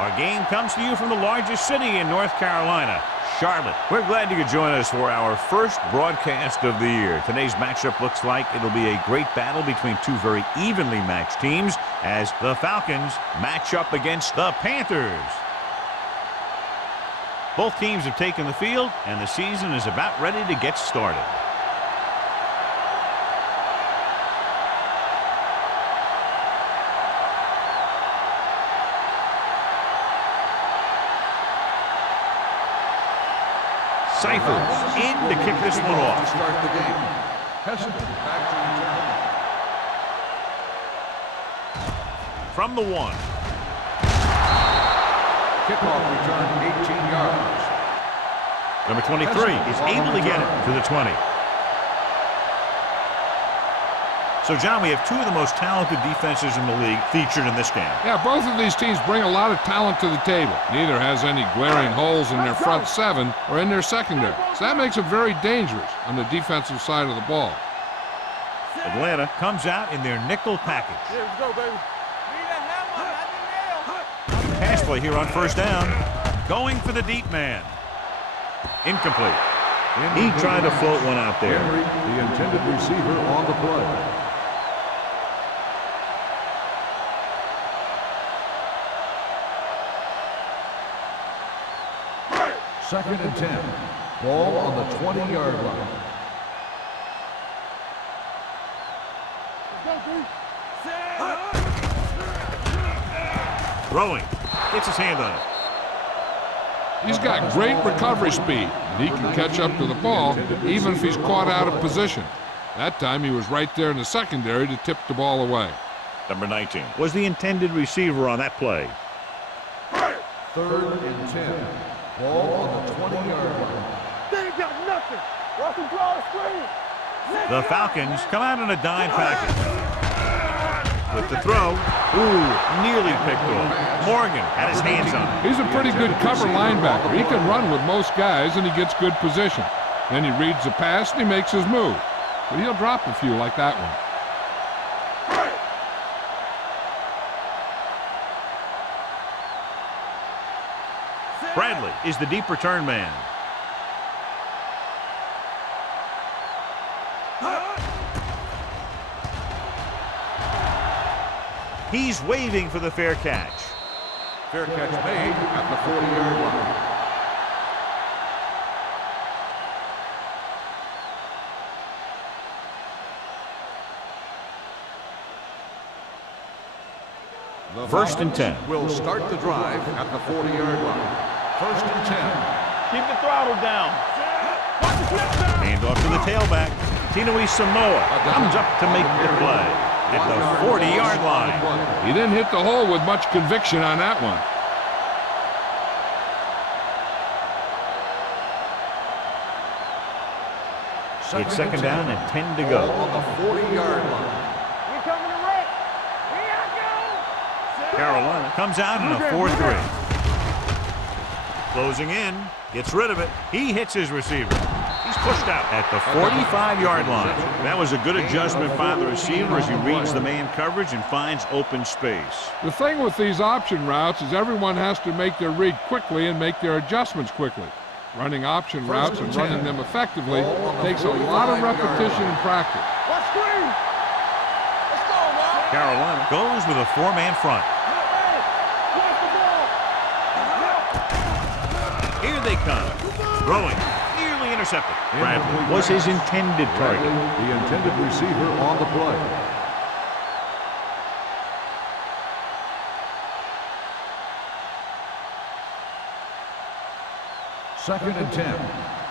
Our game comes to you from the largest city in North Carolina, Charlotte. We're glad you could join us for our first broadcast of the year. Today's matchup looks like it'll be a great battle between two very evenly matched teams as the Falcons match up against the Panthers. Both teams have taken the field, and the season is about ready to get started. Cyphers in to kick this one off. Start the game. Heston back to return. From the 1. Kickoff return 18 yards. Number 23 is able to get it to the 20. So, John, we have two of the most talented defenses in the league featured in this game. Yeah, both of these teams bring a lot of talent to the table. Neither has any glaring holes in their front seven or in their secondary. So that makes them very dangerous on the defensive side of the ball. Atlanta comes out in their nickel package. Here we go, baby. Pass play here on first down. Going for the deep man. Incomplete. He tried to float one out there. Henry, the intended receiver on the play. Second and 10. Ball on the 20-yard line. Throwing. Gets his hand on it. He's got great recovery speed, and he can catch up to the ball even if he's caught out of position. That time he was right there in the secondary to tip the ball away. Number 19 was the intended receiver on that play. Third and 10. Ball on the 20-yard line. They ain't got nothing. Russell draw a screen. The Falcons come out in a dime package. With the throw, nearly picked off. Morgan had his hands on it. He's a pretty good cover linebacker. He can run with most guys, and he gets good position. Then he reads the pass, and he makes his move. But he'll drop a few like that one. Bradley is the deep return man. He's waving for the fair catch. Fair catch made at the 40-yard line. The First and 10. Will start the drive at the 40-yard line. First and 10. Keep the throttle down. Hand off to the tailback. Tinui Samoa comes up to make the play at the 40-yard line. He didn't hit the hole with much conviction on that one. It's second down and 10 to go. On the 40-yard line. We're coming to wreck. Here I go. Carolina comes out in a 4-3. Closing in, gets rid of it. He hits his receiver. He's pushed out at the 45-yard line. That was a good adjustment by the receiver as he reads the man coverage and finds open space. The thing with these option routes is everyone has to make their read quickly and make their adjustments quickly. Running option routes and running them effectively takes a lot of repetition and practice. Let's screen. Let's go, man. Carolina goes with a 4-man front. Here they come. Throwing. Nearly intercepted. Bradley was his intended target. The intended receiver on the play. Second and 10.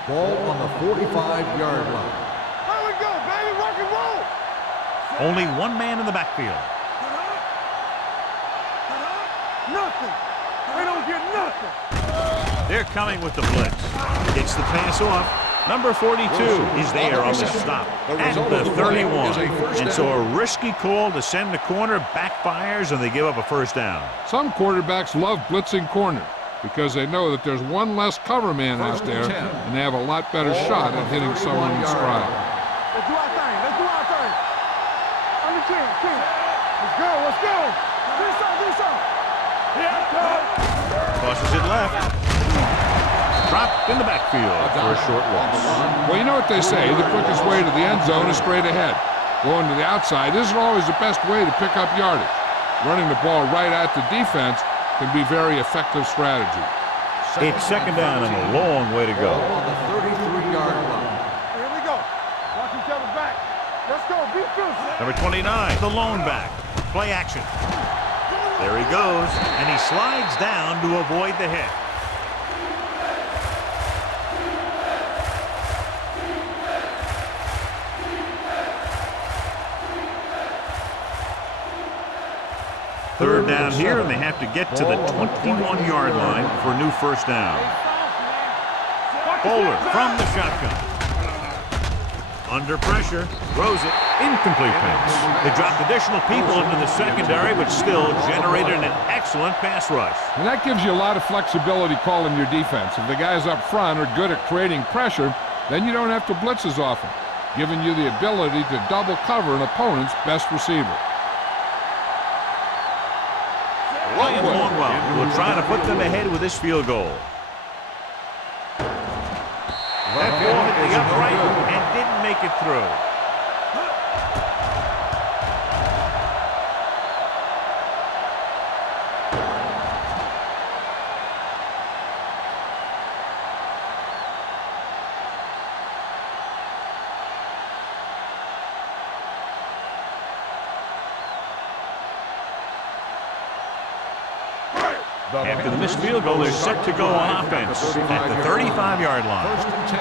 Ball on the 45-yard line. There we go, baby. Rock and roll. Only one man in the backfield. Nothing. They don't get nothing. They're coming with the blitz. Gets the pass off. Number 42 is there on the stop at the 31. And so a risky call to send the corner backfires, and they give up a first down. Some quarterbacks love blitzing corner because they know that there's one less cover man out there, and they have a lot better shot at hitting someone in stride. Let's do our thing. Let's do our thing. On the 10. Let's go. Let's go. Do something. Do something. Yeah, Tosses it left. Dropped in the backfield for a short loss. Well, you know what they say, the quickest way to the end zone is straight ahead. Going to the outside isn't always the best way to pick up yardage. Running the ball right at the defense can be very effective strategy. It's second down and a long way to go. On the 33-yard line. Here we go. Watch each other back. Let's go. Be fierce. Number 29, the lone back. Play action. There he goes, and he slides down to avoid the hit. Third down here, and they have to get to the 21-yard line for a new first down. Bowler from the shotgun. Under pressure, throws it, incomplete pass. They dropped additional people into the secondary, but still generated an excellent pass rush. And that gives you a lot of flexibility calling your defense. If the guys up front are good at creating pressure, then you don't have to blitz as often, giving you the ability to double cover an opponent's best receiver. Ryan Longwell will try to put them ahead with this field goal. That ball hit the upright and didn't make it through. After the missed field goal, they're set to go on offense at the 35-yard line. First and 10.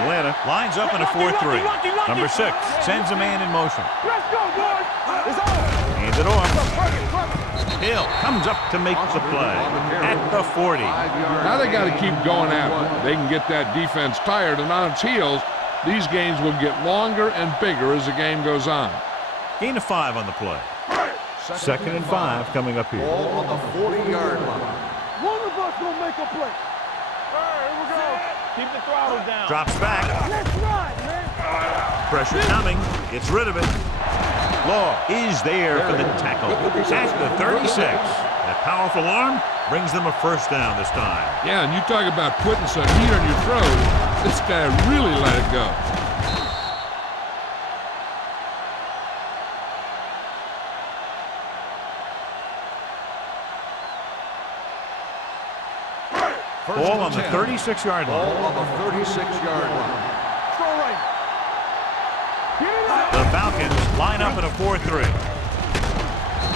Atlanta lines up in a 4-3. Number 6 sends a man in motion. Let's go, boys. It's over. Hands it off. Hill comes up to make the play at the 40. Now they got to keep going at it. They can get that defense tired and on its heels. These games will get longer and bigger as the game goes on. Gain of 5 on the play. Second and 5 coming up here. Ball on the 40-yard line. One of us gonna make a play. All right, here we go. Keep the throttle down. Drops back. Let's ride, man. Pressure coming. Gets rid of it. Law is there for the tackle at the 36. That powerful arm brings them a first down this time. Yeah, and you talk about putting some heat on your throat. This guy really let it go. Ball on the 36-yard line. Ball on the 36-yard line. Throw right. Get it up. The Falcons line up in a 4-3.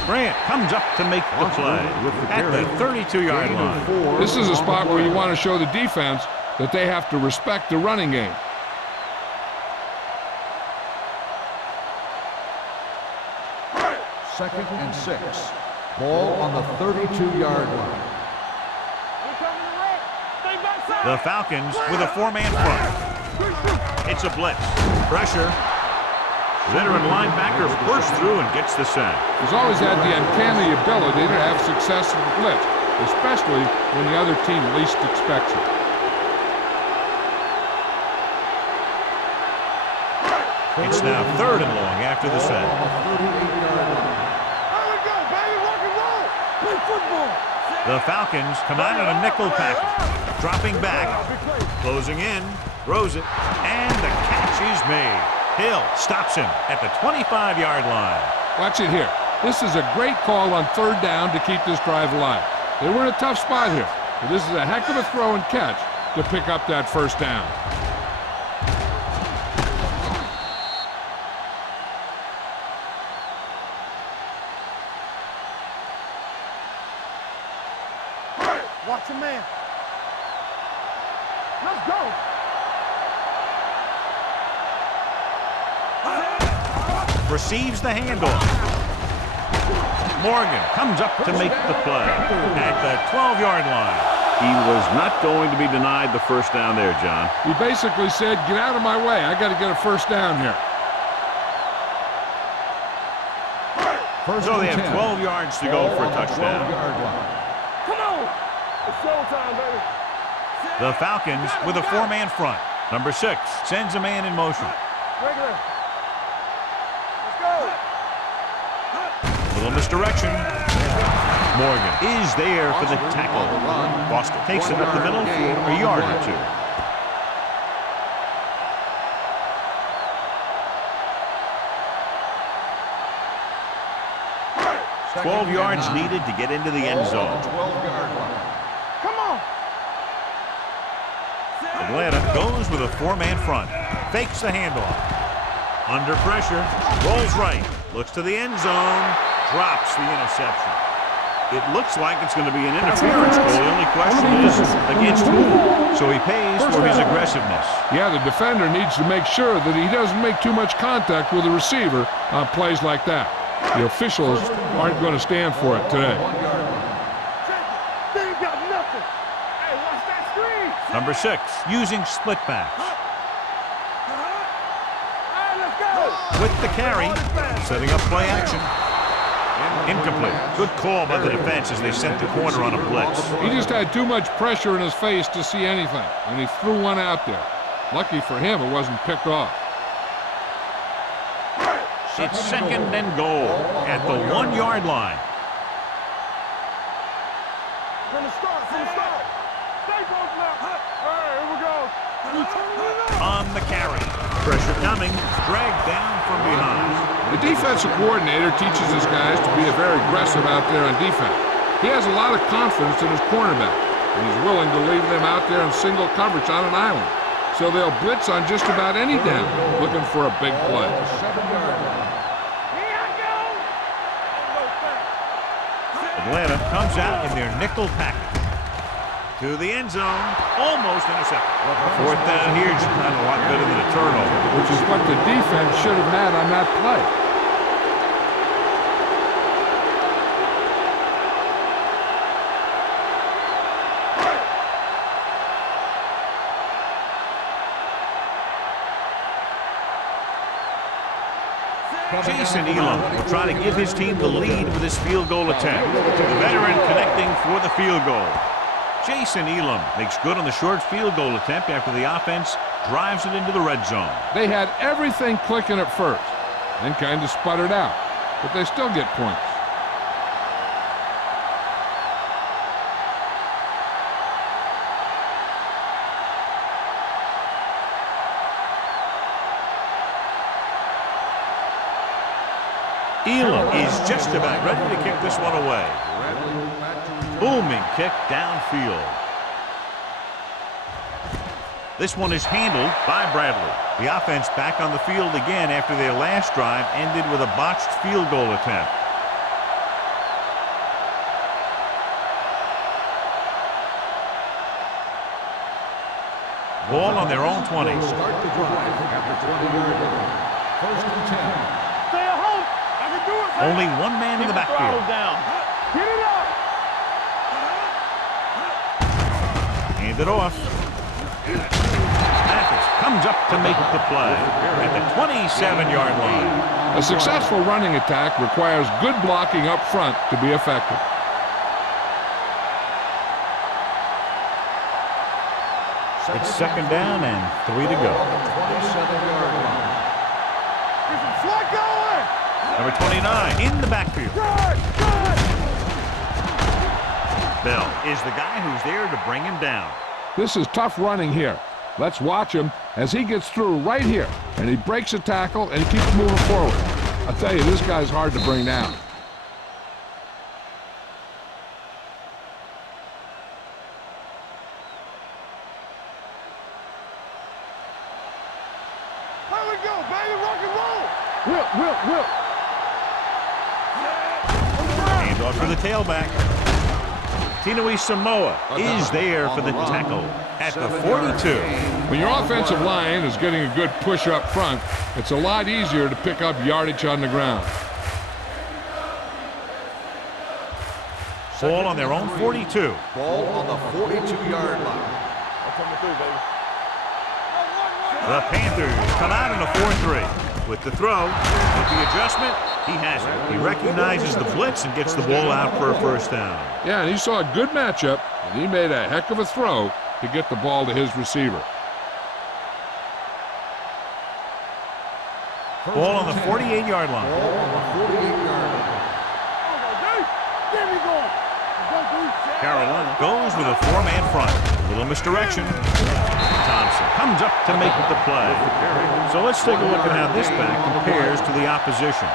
Grant comes up to make the play at the 32-yard line. This is a spot where you want to show the defense that they have to respect the running game. Second and 6. Ball on the 32-yard line. The Falcons with a 4-man front. It's a blitz. Pressure. Veteran linebacker bursts through and gets the sack. He's always had the uncanny ability to have success in the blitz, especially when the other team least expects it. It's now 3rd and long after the sack. There we go, baby. Rock and roll. Play football. The Falcons come out in a nickel package. Dropping back, closing in, throws it, and the catch is made. Hill stops him at the 25-yard line. Watch it here. This is a great call on 3rd down to keep this drive alive. They were in a tough spot here, but this is a heck of a throw and catch to pick up that first down. Watch a man. Let's go. Receives the handoff. Morgan comes up to make the play at the 12-yard line. He was not going to be denied the first down there, John. He basically said, get out of my way. I got to get a first down here. So they have 12 yards to go for a touchdown. Come on. It's showtime, baby. The Falcons with a 4-man front. Number 6 sends a man in motion. Regular. Let's go. Little misdirection. Morgan is there for the tackle. Foster takes it up the middle for a yard or two. 12 yards needed to get into the end zone. 12-yard line. Come on. Atlanta goes with a 4-man front. Fakes the handoff. Under pressure. Rolls right. Looks to the end zone. Drops the interception. It looks like it's going to be an interference goal. The only question is against whom. So he pays for his aggressiveness. Yeah, the defender needs to make sure that he doesn't make too much contact with the receiver on plays like that. The officials aren't going to stand for it today. They ain't got nothing. Hey, watch that screen. Number 6, using split backs. Hey, let's go. With the carry, setting up play action. Incomplete. Good call by the defense as they sent the corner on a blitz. He just had too much pressure in his face to see anything, and he threw one out there. Lucky for him, it wasn't picked off. It's 2nd and goal at the 1-yard line. From the start. Stay broken up. Hey, here we go. On the carry. Pressure coming. Dragged down from behind. The defensive coordinator teaches his guys to be very aggressive out there on defense. He has a lot of confidence in his cornerback, and he's willing to leave them out there in single coverage on an island. So they'll blitz on just about any down, looking for a big play. 7-yard line. Here I go. Atlanta comes out in their nickel package. To the end zone. Almost intercepted. 4th down here is not a lot better than a turnover. Which is what the defense should have had on that play. Jason Elam will try to give his team the lead with his field goal attempt. The veteran connecting for the field goal. Jason Elam makes good on the short field goal attempt after the offense drives it into the red zone. They had everything clicking at first, then kind of sputtered out, but they still get points. Elam is just about ready to kick this one away. Booming kick downfield. This one is handled by Bradley. The offense back on the field again after their last drive ended with a botched field goal attempt. Ball on their own 20. Start the drive at the 20-yard line. 1st and 10. Stay at home. I can do it, man. Only one man in the backfield. Down. Get it up. Hand it off. Mathis comes up to make the play at the 27-yard line. A successful running attack requires good blocking up front to be effective. It's 2nd down and 3 to go. 27-yard line. There's some slot going. Number 29 in the backfield. Good. Bell is the guy who's there to bring him down. This is tough running here. Let's watch him as he gets through right here, and he breaks a tackle and keeps moving forward. I'll tell you, this guy's hard to bring down. Here we go, baby. Rock and roll. Whip. Hand off for the tailback. Tinui Samoa is there for the tackle at the 42. When your offensive line is getting a good push up front, it's a lot easier to pick up yardage on the ground. Ball on their own 42. Ball on the 42-yard line. I'm coming through, baby. The Panthers come out in a 4-3. With the throw, with the adjustment, he has it. He recognizes the blitz and gets the ball out for a 1st down. Yeah, and he saw a good matchup, and he made a heck of a throw to get the ball to his receiver. Ball on the 48-yard line. Ball on the 48-yard line. Get me going. Carolina goes with a four-man front. A little misdirection. Thompson comes up to make the play. So let's take a look at how this back compares to the opposition.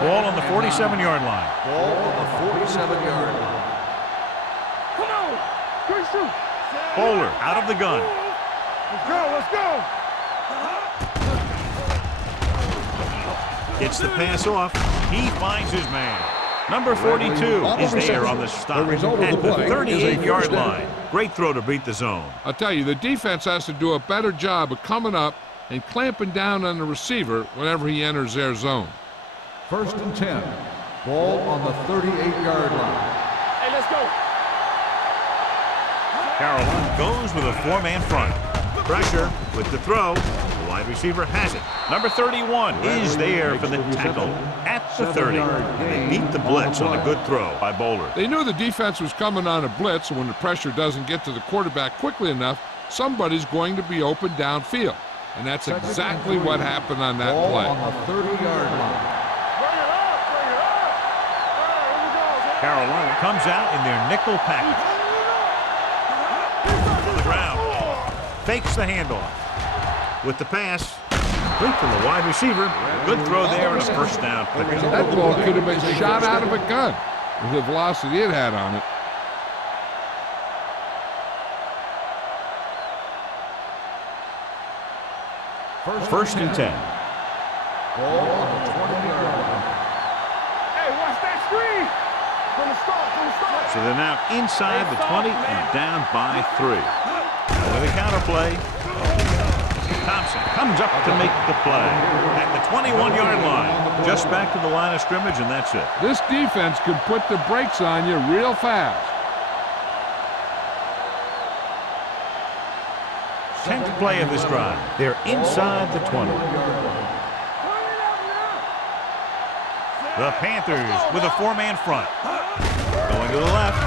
Ball on the 47-yard line. Ball on the 47-yard line. Come on. Good shoot. Bowler out of the gun. Let's go. Let's go. Gets the pass off. He finds his man. Number 42 is there on the stop at the 38-yard line. Great throw to beat the zone. I'll tell you, the defense has to do a better job of coming up and clamping down on the receiver whenever he enters their zone. 1st and 10. Ball on the 38-yard line. Hey, let's go. Carolina goes with a four-man front. Pressure with the throw. The wide receiver has it. Number 31 is there for the tackle at the 30. And they beat the blitz on a good throw by Bowler. They knew the defense was coming on a blitz, and when the pressure doesn't get to the quarterback quickly enough, somebody's going to be open downfield. And that's exactly what happened on that Ball play. on the 30-yard line. Bring it up. Bring it up. All right, here we go. Carolina comes out in their nickel package. To the ground. Fakes the handoff. With the pass. Complete to the wide receiver. Good throw there and a first down pickup. That ball could have been shot out of a gun with the velocity it had on it. First and 10. Ball on the 20-yard line. Hey, watch that screen. From the start. So they're now inside the 20 and down by 3. With a counter play. Thompson comes up to make the play at the 21-yard line. Just back to the line of scrimmage, and that's it. This defense could put the brakes on you real fast. 10th play of this drive. They're inside the 20. The Panthers with a four-man front. Going to the left.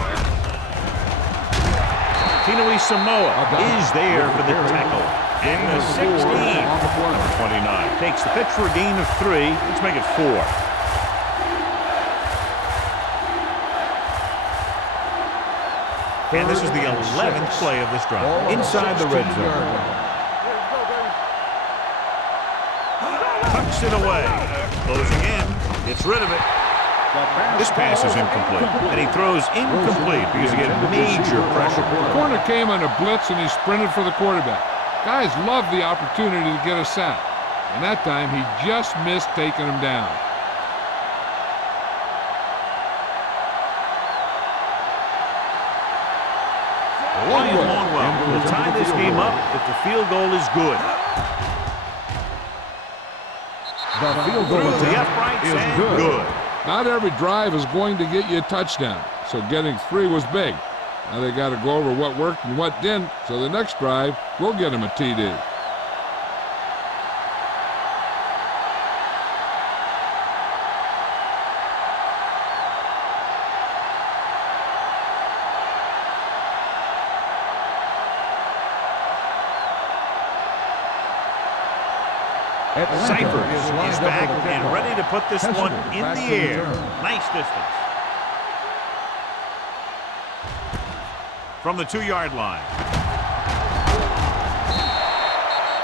Tinui Samoa is there for the tackle. And the 16, number 29, takes the pitch for a gain of 3. Let's make it 4. And this is the 11th play of this drive. Inside the red zone. Tucks it away. Closing in. Gets rid of it. This pass is incomplete. And he throws incomplete because he had major pressure. The corner came on a blitz and he sprinted for the quarterback. Guys love the opportunity to get a sack. And that time he just missed taking him down. Ryan Longwell will tie this game up if the field goal is good. The field goal Through the attempt uprights is and good. good. Not every drive is going to get you a touchdown, so getting 3 was big. Now they got to go over what worked and what didn't, so the next drive will get them a TD. Cyphers is back and ready to put this one in the air. Nice distance. From the 2-yard line.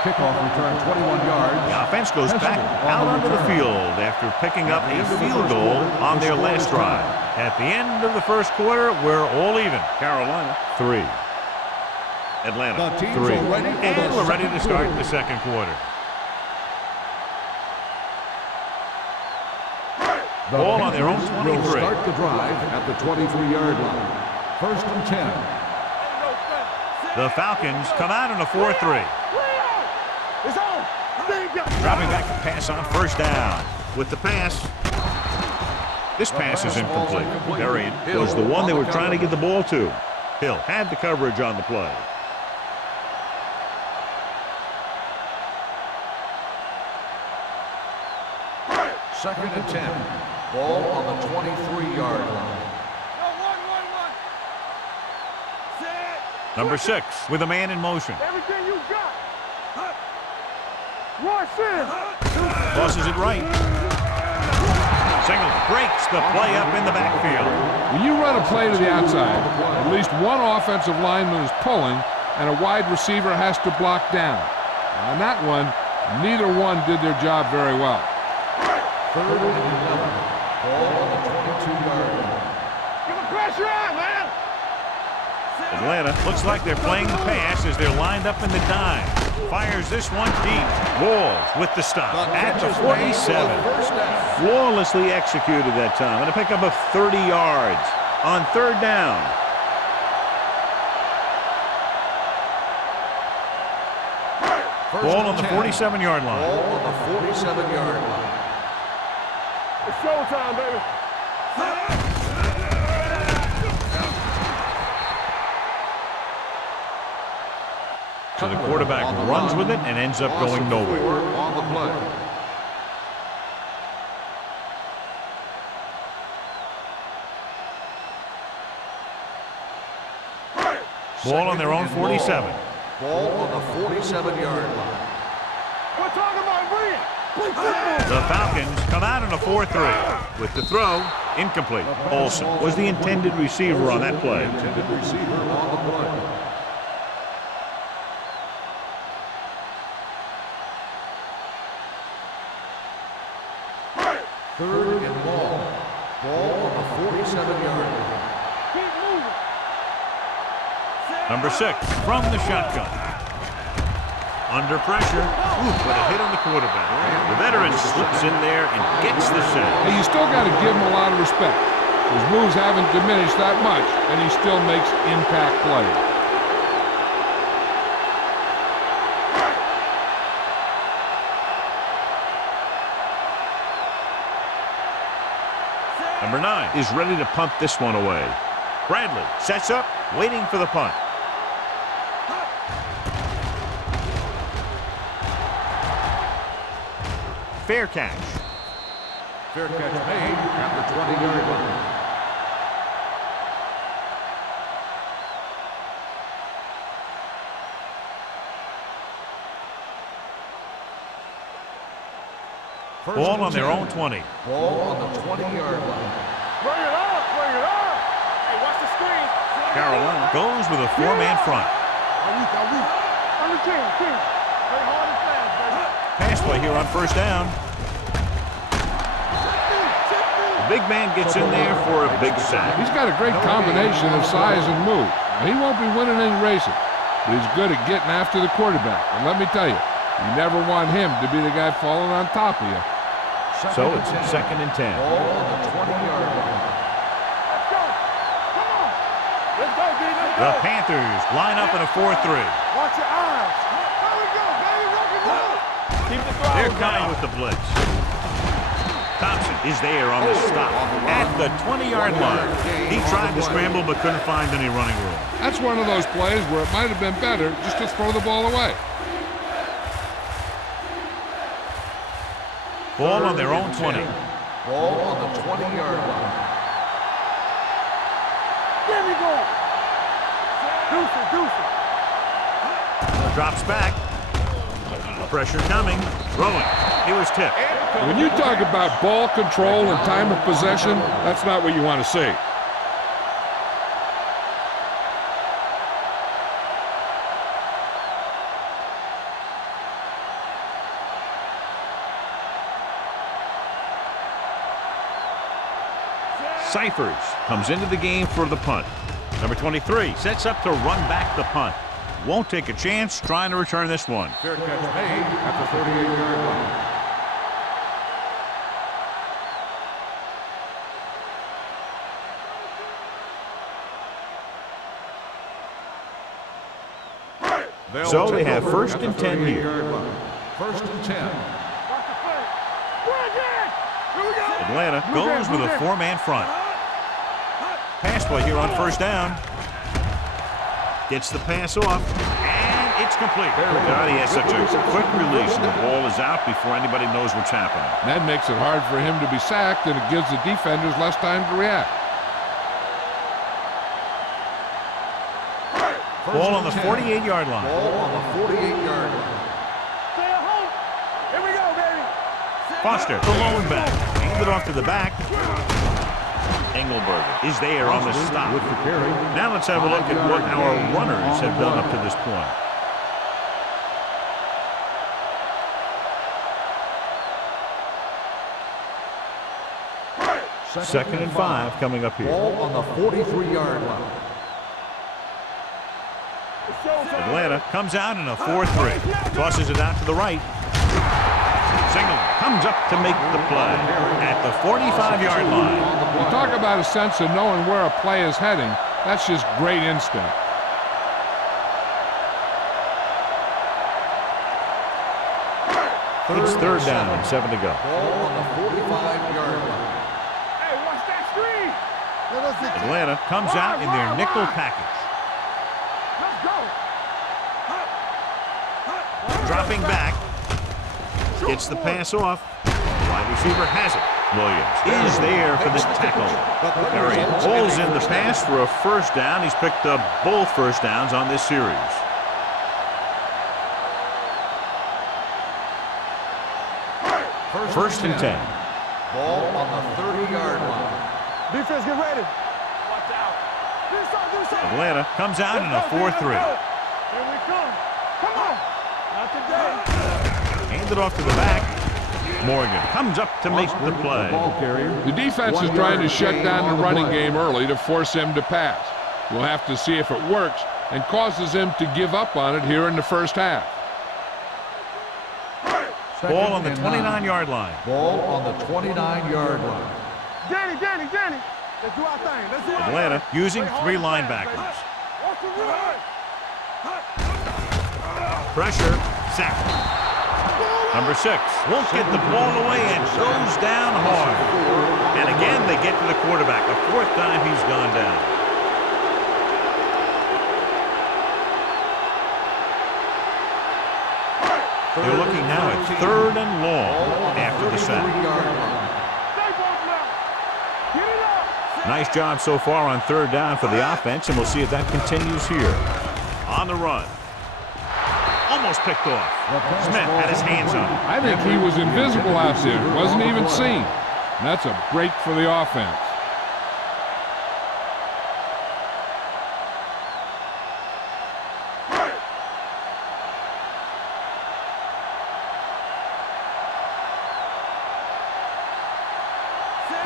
Kickoff return 21 yards. The offense goes back out onto the field after picking up a field goal on their last drive. At the end of the first quarter, we're all even. Carolina, 3. Atlanta, 3. And we're ready to start the second quarter. The Ball on their own Panthers 23. will start the drive at the 23-yard line. 1st and 10. The Falcons come out in a 4-3. It's on. Dropping back to pass on first down. With the pass. This pass is incomplete. Variant was the one they were trying to get the ball to. Hill had the coverage on the play. Second and 10. Ball on the 23-yard line. Number 6 with a man in motion. Everything you got. Rush in. Tosses it right. Single breaks the play up in the backfield. When you run a play to the outside, at least one offensive lineman is pulling, and a wide receiver has to block down. On that one, neither one did their job very well. 3rd and 11. Ball on the 22-yard line. Get the pressure on, man. Atlanta looks like they're playing the pass as they're lined up in the dime. Fires this one deep. Walls with the stop at the 47. Flawlessly executed that time. And a pickup of 30 yards on 3rd down. Ball on the 47-yard line. Ball on the 47-yard line. It's showtime, baby. So the quarterback runs with it and ends up going nowhere. On the play. Ball on their own 47. Ball on the 47-yard line. We're talking about brilliant. The Falcons come out in a 4-3. With the throw, incomplete. Olsen was the intended receiver on that play. Intended receiver on the play. Third and long. Ball on the 47-yard line. Keep moving. Number 6 from the shotgun. Under pressure. Ooh, but a hit on the quarterback. The veteran slips in there and gets the sack. Hey, you still got to give him a lot of respect. His moves haven't diminished that much, and he still makes impact plays. Number 9 is ready to punt this one away. Bradley sets up, waiting for the punt. Fair catch. Fair catch made at the 20-yard line. Ball on their own 20. Ball on the 20-yard line. Bring it up, bring it up. Hey, watch the screen. Carolina goes with a 4-man front. On the team. Play hard and fast, baby. Pass play here on 1st down. The big man gets in there for a big sack. He's got a great combination of size and move. Now, he won't be winning any races, but he's good at getting after the quarterback. And let me tell you, you never want him to be the guy falling on top of you. So it's 2nd and 10. Ball on the 20-yard line. Let's go. Come on. Let's go, D. Let's go. The Panthers line up in a 4-3. Watch your eyes. There we go, baby. Rock and roll. Keep the throw. They're kind with the blitz. Thompson is there on the stop at the 20-yard line. He tried to scramble but couldn't find any running room. That's one of those plays where it might have been better just to throw the ball away. Ball on their own 20. Ball on the 20-yard line. There we go. Deuce it. Drops back. Pressure coming. Throwing. He was tipped. When you talk about ball control and time of possession, that's not what you want to see. Cyphers comes into the game for the punt. Number 23 sets up to run back the punt. Won't take a chance trying to return this one. Fair catch made at the 38-yard line. So they have 1st and 10 here. 1st and 10. Watch the play. Bring it. Here we go. Atlanta goes with a 4-man front. Pass play here on 1st down. Gets the pass off, and it's complete. God, he has such a quick release, and the ball is out before anybody knows what's happening. That makes it hard for him to be sacked, and it gives the defenders less time to react. Ball on the 48-yard line. Ball on the 48-yard line. Stay at home. Foster, the lone back. Hand it off to the back. Engelberger is there on the stop. With the carry. Now let's have a look at what our runners have done up to this point. Second and 5 coming up here. Ball on the 43-yard line. Atlanta comes out in a 4-3. Tosses it out to the right. Singleton comes up to make the play at the 45-yard line. You talk about a sense of knowing where a play is heading. That's just great instinct. It's third down and 7 to go. Ball on the 45-yard line. Hey, watch that screen. Atlanta comes out in their nickel package. Let's go. Dropping back. Gets the pass off. Wide receiver has it. Williams is there for the tackle. Arian pulls in the pass for a first down. He's picked up both first downs on this series. First and 10. Ball on the 30-yard line. Defense, get ready. Watch out. Do something. Atlanta comes out in a 4-3. Here we come. Come on. Not today. Hand it off to the back. Morgan comes up to make the play. The defense is trying to shut down the running game early to force him to pass. We'll have to see if it works and causes him to give up on it here in the first half. Ball on the 29-yard line. Ball on the 29-yard line. Danny. Let's do our thing. Let's do our Atlanta thing. using Wait, hold 3 it fast, linebackers. baby. Watch the run. Pressure, sack. Number 6 won't get the ball away and goes down hard. And again, they get to the quarterback. The 4th time he's gone down. They're looking now at 3rd and long after the sack. Stay both now. Get it up. Nice job so far on 3rd down for the offense, and we'll see if that continues here. On the run. Almost picked off. Smith had his hands on it. I think he was invisible out there. Wasn't even seen. And that's a break for the offense.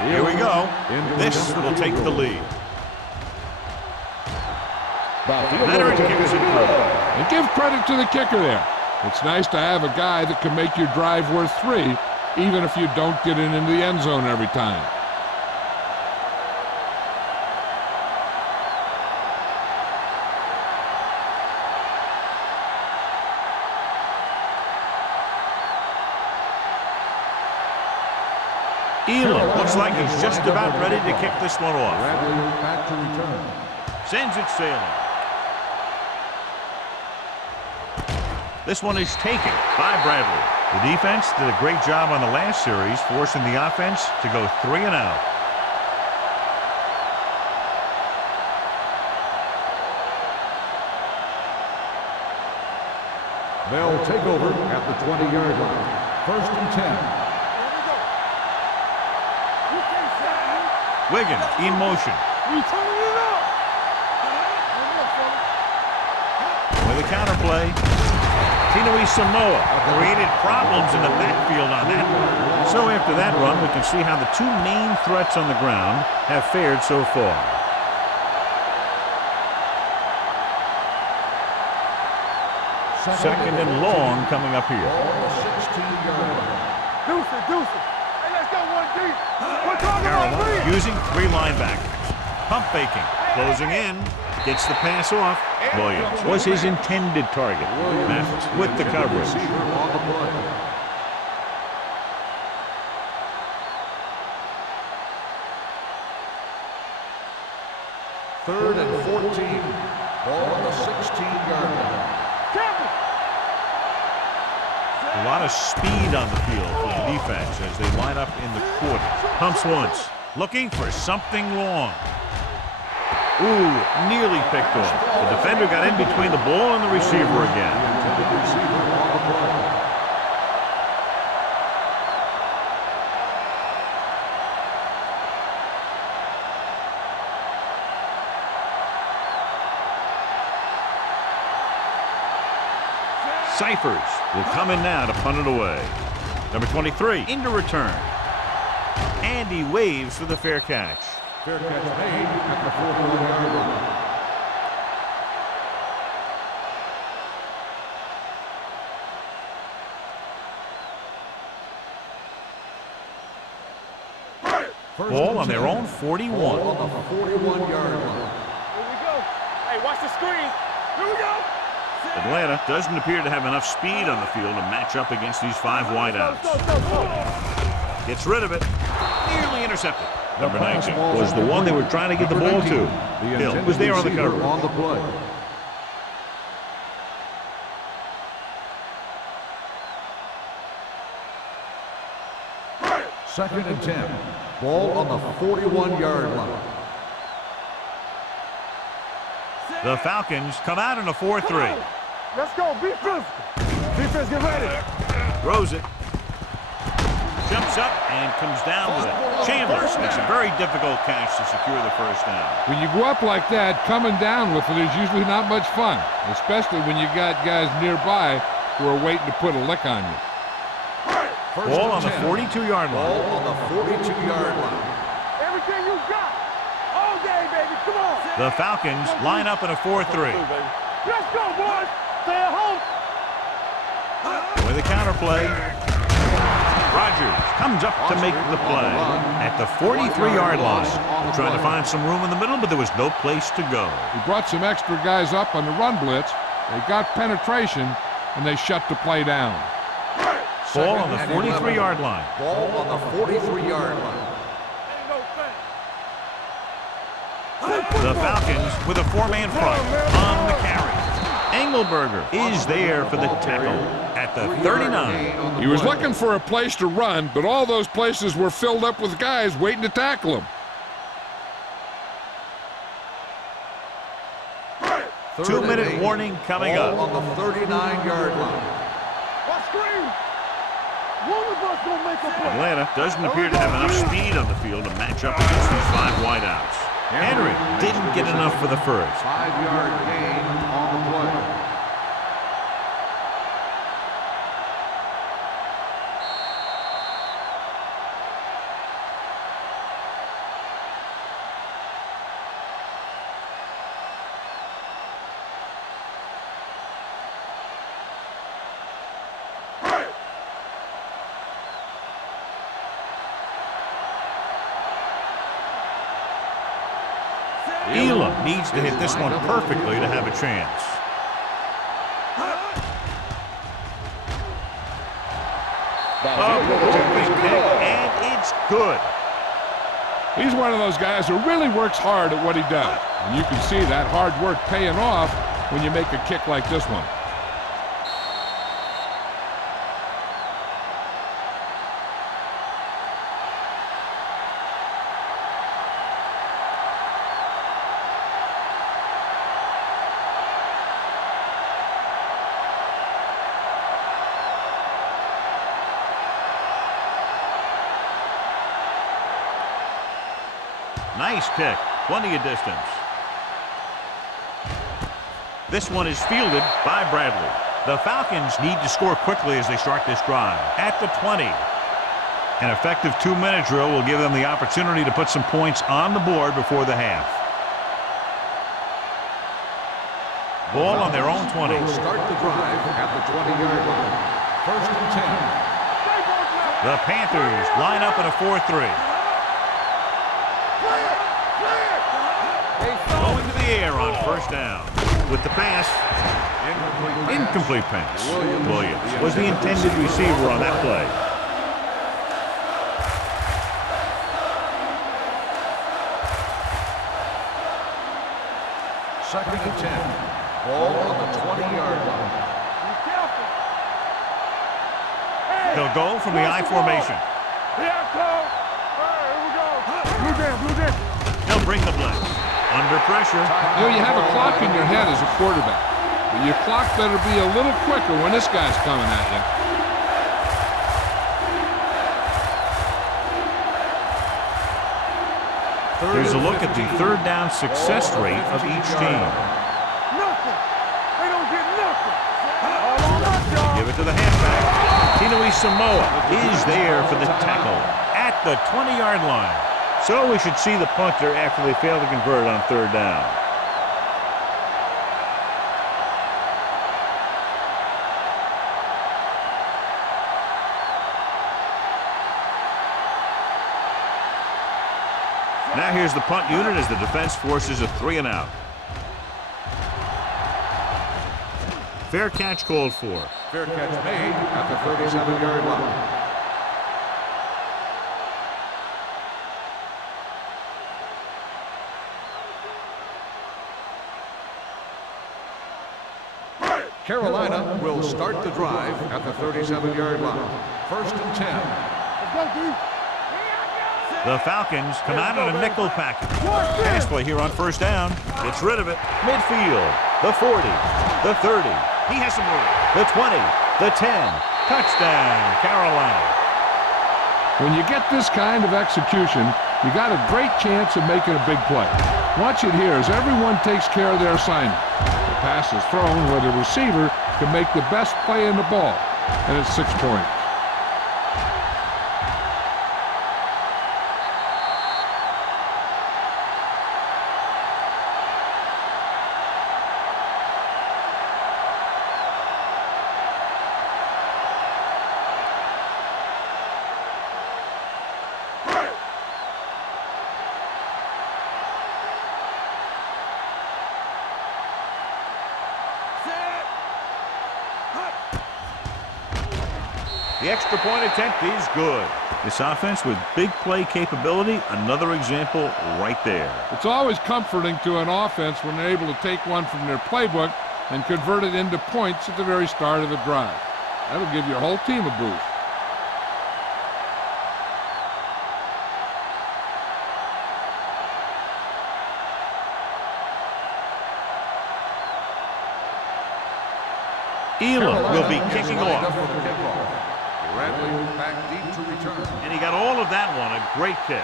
Here we go. This will take the lead. Leonard kicks it through. And give credit to the kicker there. It's nice to have a guy that can make your drive worth 3, even if you don't get it into the end zone every time. Elam looks like he's just about ready to kick this one off. Bradley back to return. Sends it sailing. This one is taken by Bradley. The defense did a great job on the last series, forcing the offense to go 3 and out. They'll take over at the 20-yard line. 1st and 10. Wiggins in motion. We turning it up. With a counterplay. Tinui Samoa created problems in the backfield on that one. So after that run, we can see how the 2 main threats on the ground have fared so far. Second and long coming up here. Ball on the 16-yard line. Deuce it. Hey, let's go 1 deep. We're talking about three. Using 3 linebackers. Pump faking. Closing in. Gets the pass off. Williams was his intended target. Mathis with the coverage. On the play. Third and 14. Ball on the 16-yard line. A lot of speed on the field for the defense as they line up in the quarter. Pumps once. Looking for something long. Ooh, nearly picked off. The defender got in between the ball and the receiver again. Cyphers will come in now to punt it away. Number 23 into return. And he waves for the fair catch. Fair catch made at the 41-yard line. Ball on their own 41. Ball on the 41-yard line. Here we go. Hey, watch the screen. Here we go. Atlanta doesn't appear to have enough speed on the field to match up against these 5 wideouts. Gets rid of it. Nearly intercepted. Number 19 was the one they were trying to get the ball to. Hill was there on the cover. On the play. Second and 10. Ball on the 41-yard line. The Falcons come out in a 4-3. Let's go. Be physical. Defense, get ready. Throws it. Jumps up and comes down with it. Chandler makes a very difficult catch to secure the first down. When you go up like that, coming down with it is usually not much fun, especially when you got guys nearby who are waiting to put a lick on you. Ball on the 42-yard line. Ball on the 42-yard line. Everything you got. All day, baby. Come on. The Falcons line up in a 4-3. Let's go, boys. Stay at home. With a counterplay. Rogers comes up to make the play at the 43-yard line. They're trying to find some room in the middle, but there was no place to go. He brought some extra guys up on the run blitz. They got penetration, and they shut the play down. Ball on the 43-yard line. Ball on the 43-yard line. The Falcons with a 4-man front on the carry. Engelberger is there for the tackle at the 39. He was looking for a place to run, but all those places were filled up with guys waiting to tackle him. 2-minute warning coming up. Ball on the 39-yard line. What screen? One of us gonna make a play. Atlanta doesn't appear to have enough speed on the field to match up against these 5 wideouts. Henry didn't get enough for the first. 5-yard gain on the play. Elam needs to hit this one perfectly to have a chance. And it's good. He's one of those guys who really works hard at what he does. And you can see that hard work paying off when you make a kick like this one. Nice kick. Plenty of distance. This one is fielded by Bradley. The Falcons need to score quickly as they start this drive. At the 20. An effective 2-minute drill will give them the opportunity to put some points on the board before the half. Ball on their own 20. Start the drive at the 20-yard line. First and 10. The Panthers line up in a 4-3. Going to the air on first down. With the pass. Incomplete pass. Williams was the intended receiver on that play. Second and 10. Ball on the 20-yard line. They'll go from the I formation. Here we go. Blue jam, blue jam. They'll bring the blitz. Under pressure. You know, you have a clock in your head as a quarterback. But your clock better be a little quicker when this guy's coming at you. Here's a look at the third down success rate of each team. Nothing. They don't get nothing. All on nothing. Samoa is there for the tackle at the 20-yard line. So we should see the punter after they fail to convert on third down. Now here's the punt unit as the defense forces a 3-and-out. Fair catch called for. Fair catch made at the 37-yard line. Carolina will start the drive at the 37-yard line. First and 10. Let's go, D. The Falcons come out in a nickel package. Pass play here on first down. Gets rid of it. Midfield. The 40. The 30. He has some room. The 20. The 10. Touchdown, Carolina. When you get this kind of execution, you got a great chance of making a big play. Watch it here as everyone takes care of their assignment. The pass is thrown where the receiver can make the best play in the ball, and it's 6 points. The extra point attempt is good. This offense with big play capability, another example right there. It's always comforting to an offense when they're able to take one from their playbook and convert it into points at the very start of the drive. That'll give your whole team a boost. Elam will be kicking off. Bradley back deep to return. And he got all of that one. A great kick.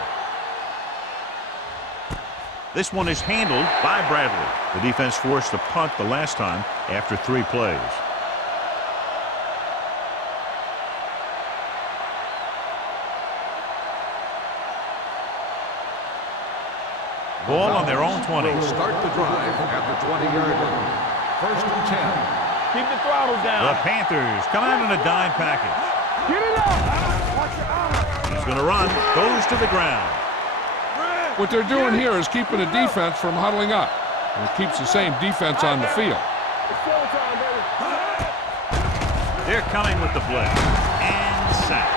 This one is handled by Bradley. The defense forced a punt the last time after 3 plays. Ball on their own 20. Will start the drive at the 20-yard line. First and 10. Keep the throttle down. The Panthers come out in a dime package. Get it up. Watch your arm. He's going to run. Goes to the ground. What they're doing here is keeping the defense from huddling up. And it keeps the same defense on the field. It's full time, baby. They're coming with the blitz. And sack.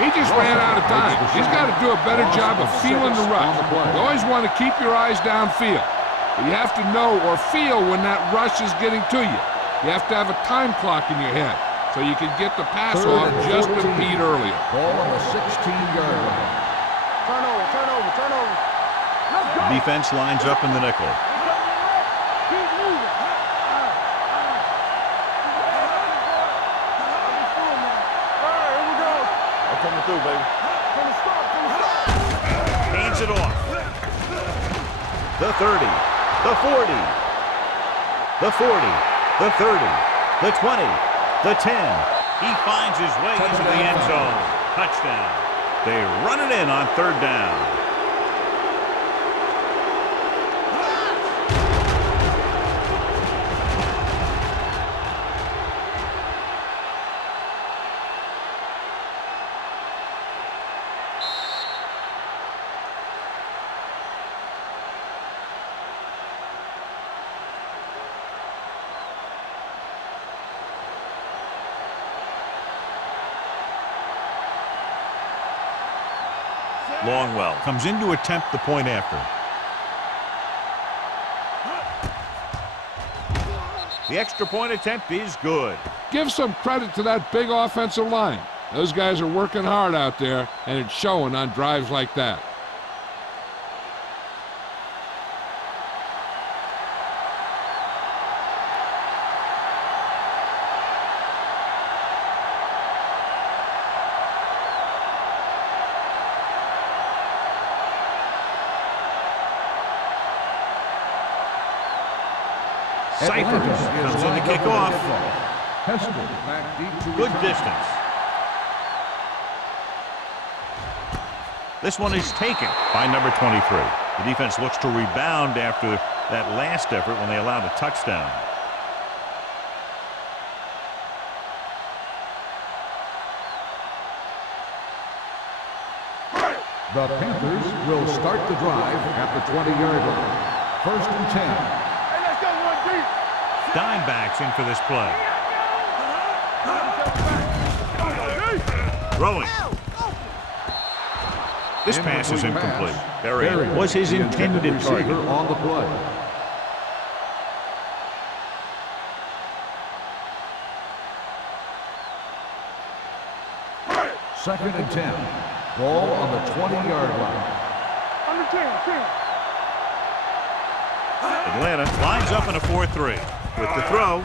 He just ran out of time. He's got to do a better job of feeling the rush. You always want to keep your eyes downfield. But you have to know or feel when that rush is getting to you. You have to have a time clock in your head so you can get the pass off just a beat earlier. Ball on the 16-yard line. Turn over, turn over, turn over. Let's go. Defense lines up in the nickel. Keep moving. All right, here we go. I'm coming through, baby. From the start, from the start. Hands it off. The 30. The 40. The 40. The 30, the 20, the 10. He finds his way into the end zone. Touchdown. They run it in on third down. Longwell comes in to attempt the point after. The extra point attempt is good. Give some credit to that big offensive line. Those guys are working hard out there, and it's showing on drives like that. Cyphers comes in to kick off. Heston back deep to Good return. distance. This one is taken by number 23. The defense looks to rebound after that last effort when they allowed a touchdown. The Panthers will start the drive at the 20-yard line. First and 10. Hey, let's go one deep. Dime backs in for this play. Throwing. This pass is incomplete. Berry was his intended target. On the play. Second and 10. Ball on the 20-yard line. Under 10. Atlanta lines up in a 4-3. With the throw,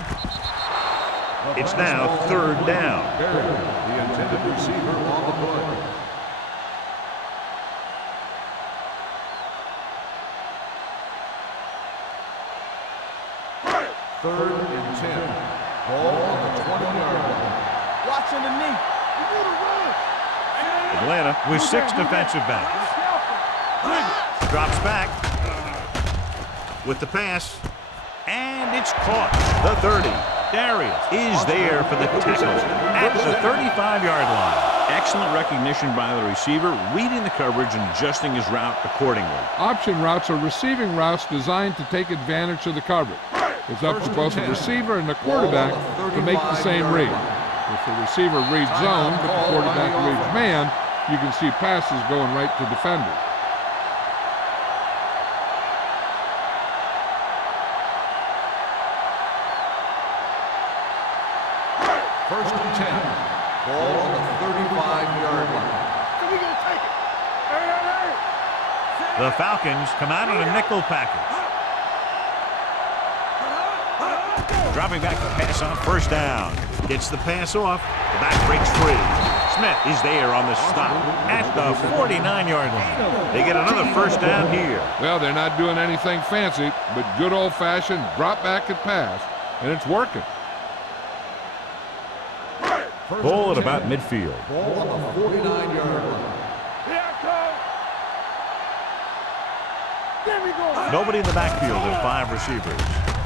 it's now third down. Berry, the intended receiver on the play. Third and 10. Ball on the 20-yard line. Watch underneath. You do the run. Atlanta with 6 defensive backs. Drops back with the pass, and it's caught. The 30. Darius is there for the tackle at the 35-yard line. Excellent recognition by the receiver, reading the coverage and adjusting his route accordingly. Option routes are receiving routes designed to take advantage of the coverage. It's up to both the receiver and the quarterback to make the same read. If the receiver reads zone, but the quarterback reads man, you can see passes going right to defenders. First and 10. Ball on the 35-yard line. So we gonna take it. Hey. The Falcons come out in a nickel package. Dropping back to pass on first down. Gets the pass off. The back breaks free. Smith is there on the stop at the 49-yard line. They get another first down here. Well, they're not doing anything fancy, but good old-fashioned drop back and pass, and it's working. Ball at about midfield. Ball on the 49-yard line. Here I come. There we go. Nobody in the backfield and 5 receivers.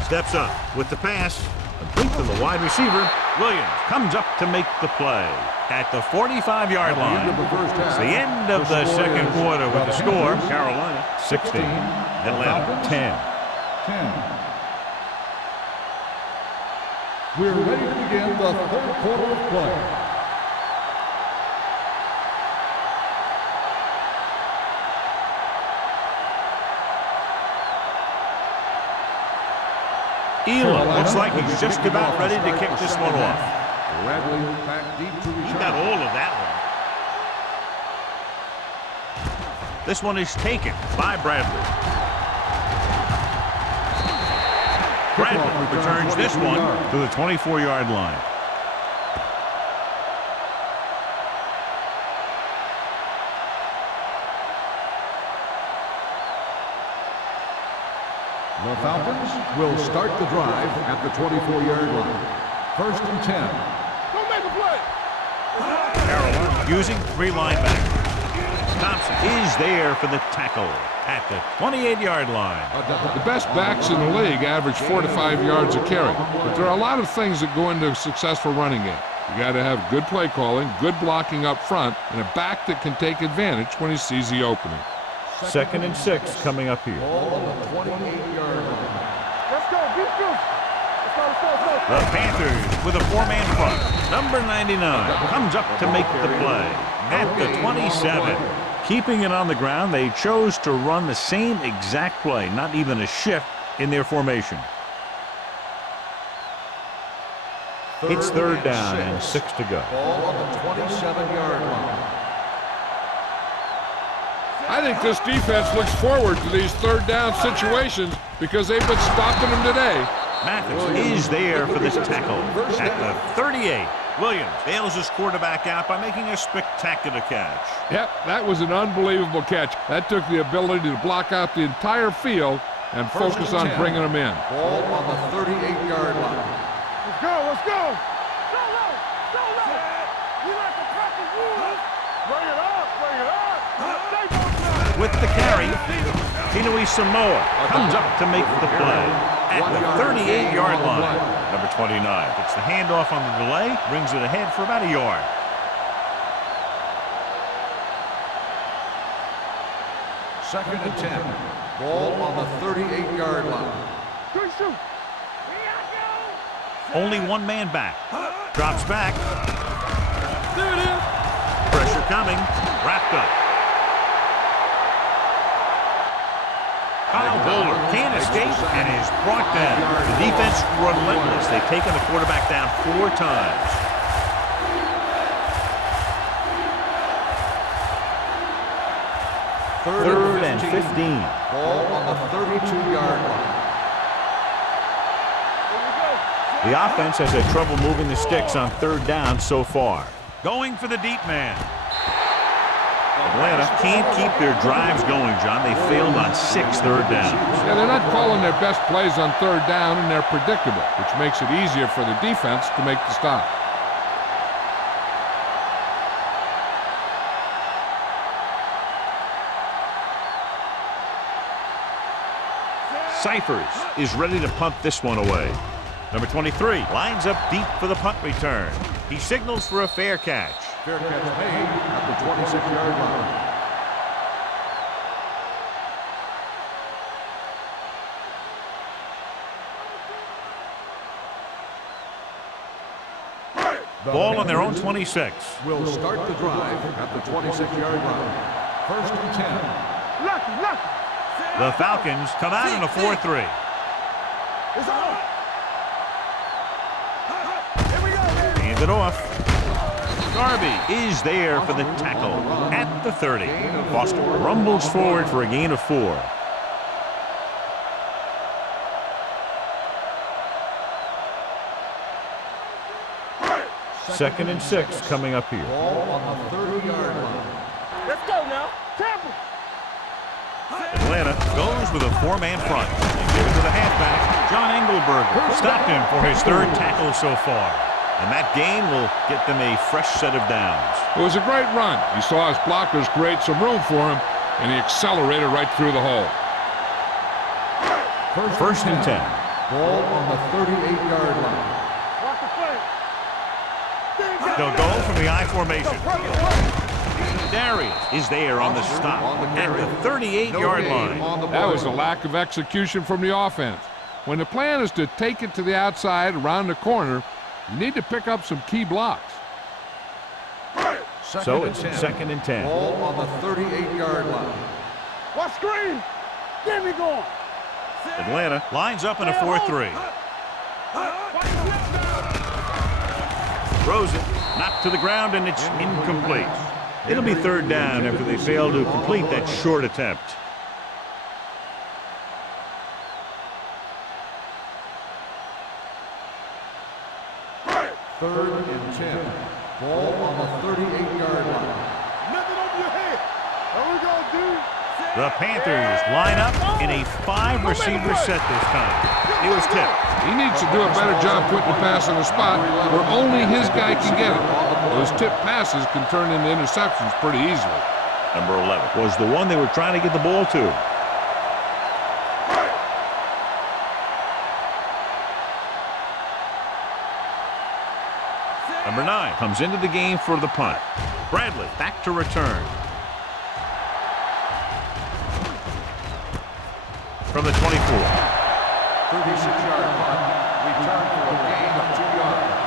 Steps up with the pass. Complete to the wide receiver. Williams comes up to make the play at the 45-yard line. It's the end of the second quarter with the score. Carolina 16, Atlanta 10. 10. We're ready to begin the third quarter of play. Elam looks like he's just about ready to kick this one off. Bradley back deep to return. He got all of that one. This one is taken by Bradley. Bradley returns this one to the 24-yard line. The Falcons will start the drive at the 24-yard line. First and 10. Don't make a play. Carolina using 3 linebackers. Thompson is there for the tackle at the 28-yard line. The best backs in the league average 4 to 5 yards a carry, but there are a lot of things that go into a successful running game. You got to have good play calling, good blocking up front, and a back that can take advantage when he sees the opening. Second and 6 coming up here. Ball on the 28-yard line. Let's go. Let's go. The Panthers with a 4-man front. Number 99 comes up to make the play at the 27. Keeping it on the ground, they chose to run the same exact play, not even a shift in their formation. It's third down and 6 to go. Ball on the 27-yard line. I think this defense looks forward to these third down situations because they've been stopping them today. Mathis is there for this tackle at the 38. Williams bails his quarterback out by making a spectacular catch. Yep, that was an unbelievable catch. That took the ability to block out the entire field and focus on bringing them in. Ball on the 38-yard line. Let's go. Let's go. Solo. We like to practice rules. Bring it up. With the carry, Tinui Samoa comes up to make the play at the 38-yard line. Number 29 gets the handoff on the delay, brings it ahead for about a yard. Second and 10. Ball on the 38-yard line. Only one man back. Drops back. There it is. Pressure coming. Wrapped up. Kyle Bowler can't escape and is brought down. The defense relentless. They've taken the quarterback down 4 times. Third and 15. Ball on the 32-yard line. The offense has had trouble moving the sticks on 3rd down so far. Going for the deep man. Atlanta can't keep their drives going, John. They failed on 6 third downs. Yeah, they're not calling their best plays on 3rd down, and they're predictable, which makes it easier for the defense to make the stop. Cyphers is ready to punt this one away. Number 23 lines up deep for the punt return. He signals for a fair catch. Fair catch made at the 26-yard line. Ball on their own 26. Will start the drive at the 26-yard line. First and 10. Lucky. The Falcons come out in a 4-3. It's on. Here we go. Hand it off. Darby is there for the tackle at the 30. Foster rumbles forward for a gain of 4. Second and 6 coming up here. Ball on the 30-yard line. Let's go now. Tampa. Atlanta goes with a 4-man front. They give it to the halfback. John Engelberger stopped him for his 3rd tackle so far. And that gain will get them a fresh set of downs. It was a great run. He saw his blockers create some room for him, and he accelerated right through the hole. First and 10. Ball on the 38-yard line. Watch the play. They'll go from the I formation. Darius is there on the stop at the 38-yard line. That was a lack of execution from the offense. When the plan is to take it to the outside around the corner, you need to pick up some key blocks. So it's second and 10. Ball on the 38-yard line. Watch screen. Get me going. Atlanta lines up in a 4-3. Throws it, knocked to the ground, and it's incomplete. It'll be 3rd down after they fail to complete that short attempt. Third and 10. Ball on the 38-yard line. Nothing over your head. There we go, dude. The Panthers line up in a 5-receiver set this time. It was tipped. He needs to do a better job putting the pass in a spot where only his guy can get it. Those tip passes can turn into interceptions pretty easily. Number 11 was the one they were trying to get the ball to. Number 9 comes into the game for the punt. Bradley back to return. From the 24. 36-yard punt. Return for a gain of 2 yards.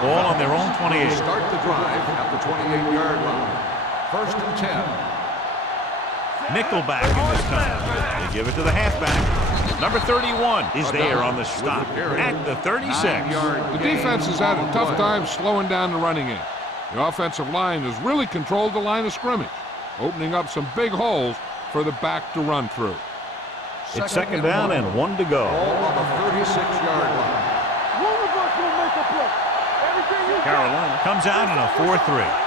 Ball on their own 28. Start the drive at the 28-yard line. First and 10. Nickelback in this time. They give it to the halfback. Number 31 is there on the stop at the 36. The defense has had a tough time slowing down the running game. The offensive line has really controlled the line of scrimmage, opening up some big holes for the back to run through. It's second down and 1 to go. Ball on the 36-yard line. One of us will make a play. Everything you Carolina comes out in a 4-3.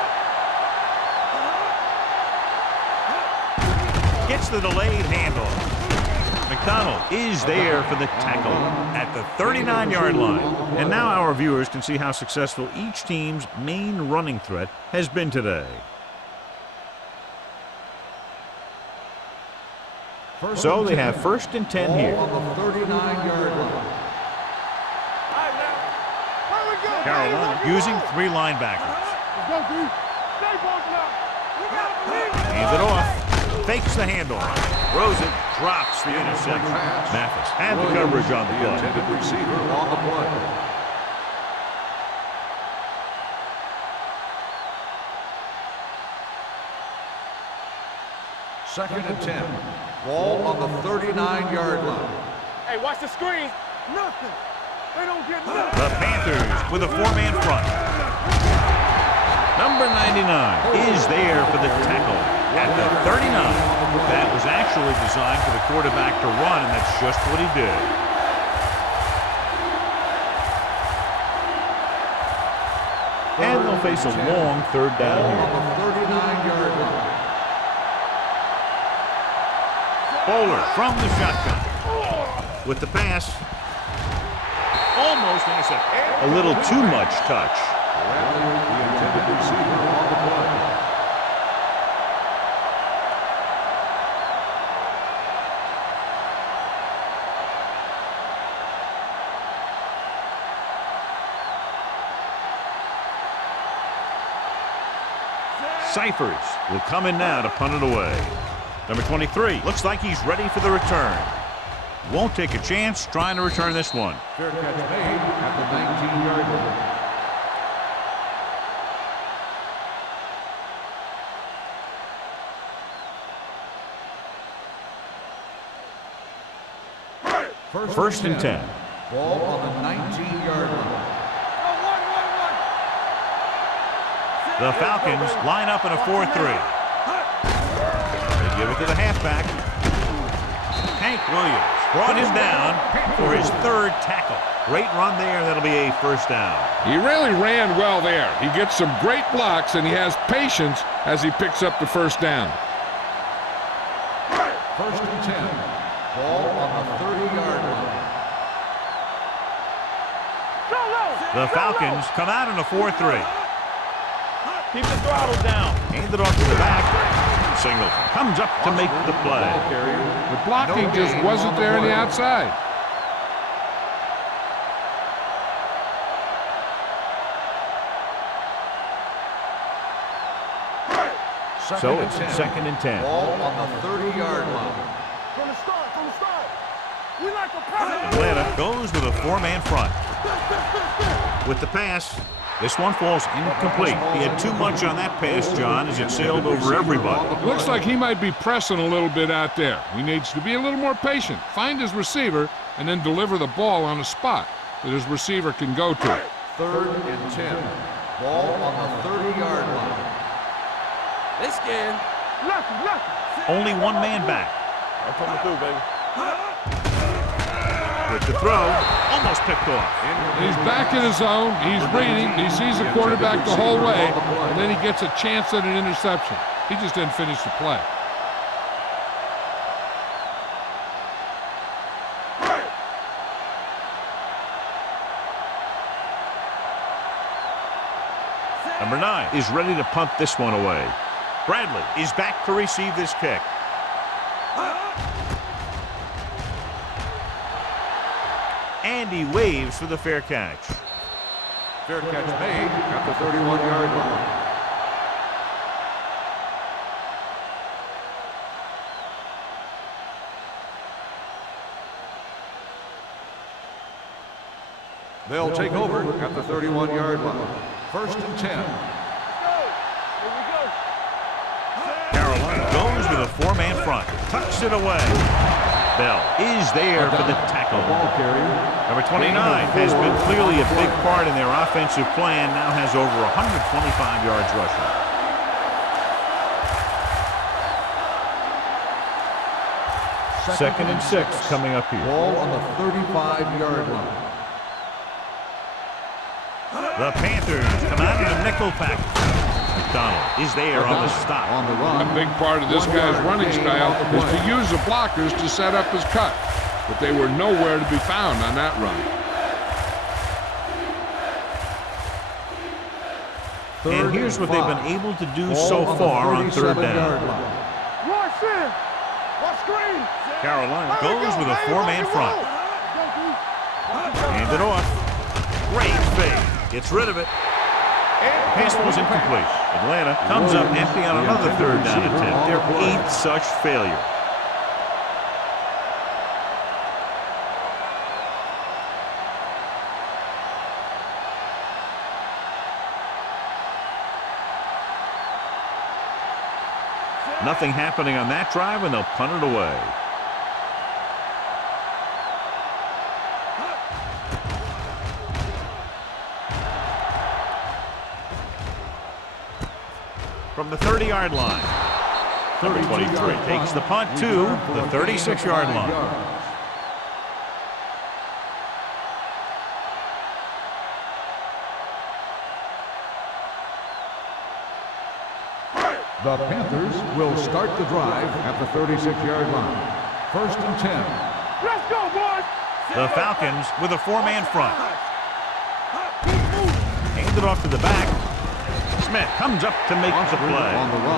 Gets the delayed handoff. McDonald is there for the tackle at the 39-yard line. And now our viewers can see how successful each team's main running threat has been today. So they have 1st and 10 here. On the 39-yard line. Carolina using 3 linebackers. Hands it off. Fakes the handoff. Throws it. Drops the interception. Mathis had the coverage on the play. Intended receiver on the play. Second and 10. Ball on the 39-yard line. Hey, watch the screen. Nothing. They don't get nothing. The Panthers with a 4-man front. Number 99 is there for the tackle at the 39. That was actually designed for the quarterback to run, and that's just what he did. And they'll face a long 3rd down here. On the 39-yard line. Bowler from the shotgun. With the pass. Almost intercepted. A little too much touch. Bradley, the intended receiver on the play. Cyphers will come in now to punt it away. Number 23 looks like he's ready for the return. Won't take a chance trying to return this one. Fair catch made at the 19-yard line. First and 10. Ball on the 19-yard line. The Falcons line up in a 4-3. They give it to the halfback. Hank Williams brought him down for his 3rd tackle. Great run there. That'll be a 1st down. He really ran well there. He gets some great blocks, and he has patience as he picks up the 1st down. First and 10. Ball on the 30-yard line. The Falcons come out in a 4-3. Keep the throttle down. Hand it off to the back. Singleton comes up to make the play. The blocking just wasn't there on the outside. So it's 2nd and 10. Ball on the 30-yard line. From the start. We like to pass. Atlanta goes with a 4-man front. With the pass, this one falls incomplete. He had too much on that pass, John, as it sailed over everybody. Looks like he might be pressing a little bit out there. He needs to be a little more patient, find his receiver, and then deliver the ball on a spot that his receiver can go to. 3rd and 10. Ball on the 30-yard line. They scared. Lucky. Only 1 man back. I'm coming through, baby. With the throw, almost picked off. He's back in his zone. He's reading. He sees the quarterback the whole way, and then he gets a chance at an interception. He just didn't finish the play. Number 9 is ready to punt this one away. Bradley is back to receive this kick. And he waves for the fair catch. Fair catch made at the 31-yard line. They'll take over at the 31-yard line. First and 10. Carolina goes with a 4-man front. Tucks it away. Bell is there for the tackle. Number 29 has been clearly a big part in their offensive plan. Now has over 125 yards rushing. Second and 6 coming up here. Ball on the 35-yard line. The Panthers come out in a nickel pack. McDonald is there on the stop. On the run. A big part of this guy's running style is to use the blockers to set up his cut. but they were nowhere to be found on that run. And here's what they've been able to do so far on third down. Watch in. Watch screen. Carolina goes with a four-man front. Hand it off. Great fake. Gets rid of it. Pass was incomplete. Atlanta comes up empty on another third down attempt. Their 8th such failure. Nothing happening on that drive, and they'll punt it away. From the 30-yard line, number 23 takes the punt to the 36-yard line. The Panthers will start the drive at the 36-yard line. 1st and 10. Let's go, boys. The Falcons with a four-man front. Hand it off to the back. Smith comes up to make the play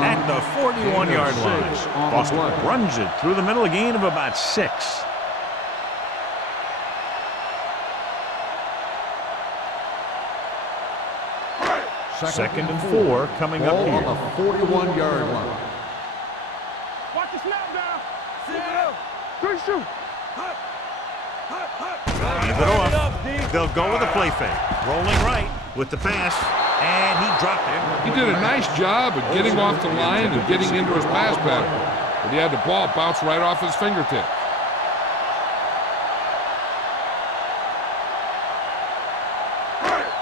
at the 41-yard line. Boston runs it through the middle, a gain of about 6. Second and 4 coming up here. On the 41-yard line. Watch the snap down. Good shoot. Hand it off. They'll go with a play fake. Rolling right with the pass, and he dropped it. He did a nice job of getting off the line and getting into his pass pattern, but he had the ball bounce right off his fingertips.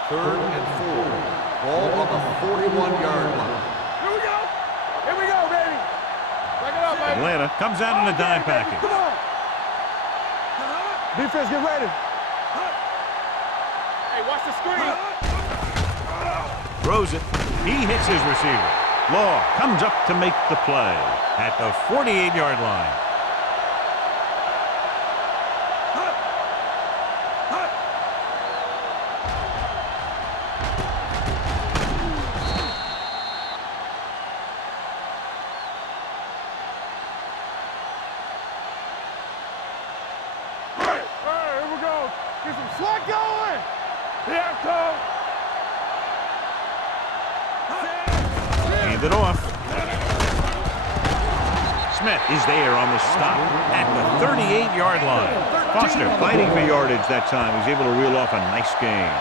Third and 4. Ball on the 41-yard line. Here we go. Here we go, baby. Back it up, baby. Atlanta comes out in a dime package. Come on. Defense, get ready. Hey, watch the screen. Throws it. He hits his receiver. Law comes up to make the play at the 48-yard line. Get some slack going. Here it comes. Hand it off. Smith is there on the stop at the 38-yard line. Foster fighting for yardage that time. He's able to reel off a nice gain.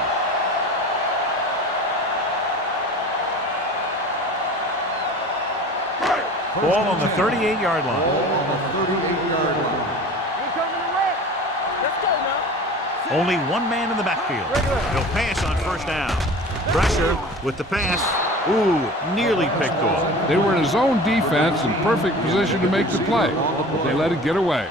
Ball on the 38-yard line. Ball on the 38-yard line. Only one man in the backfield. He'll pass on first down. Pressure with the pass. Ooh, nearly picked off. They were in a zone defense in perfect position to make the play, but they let it get away.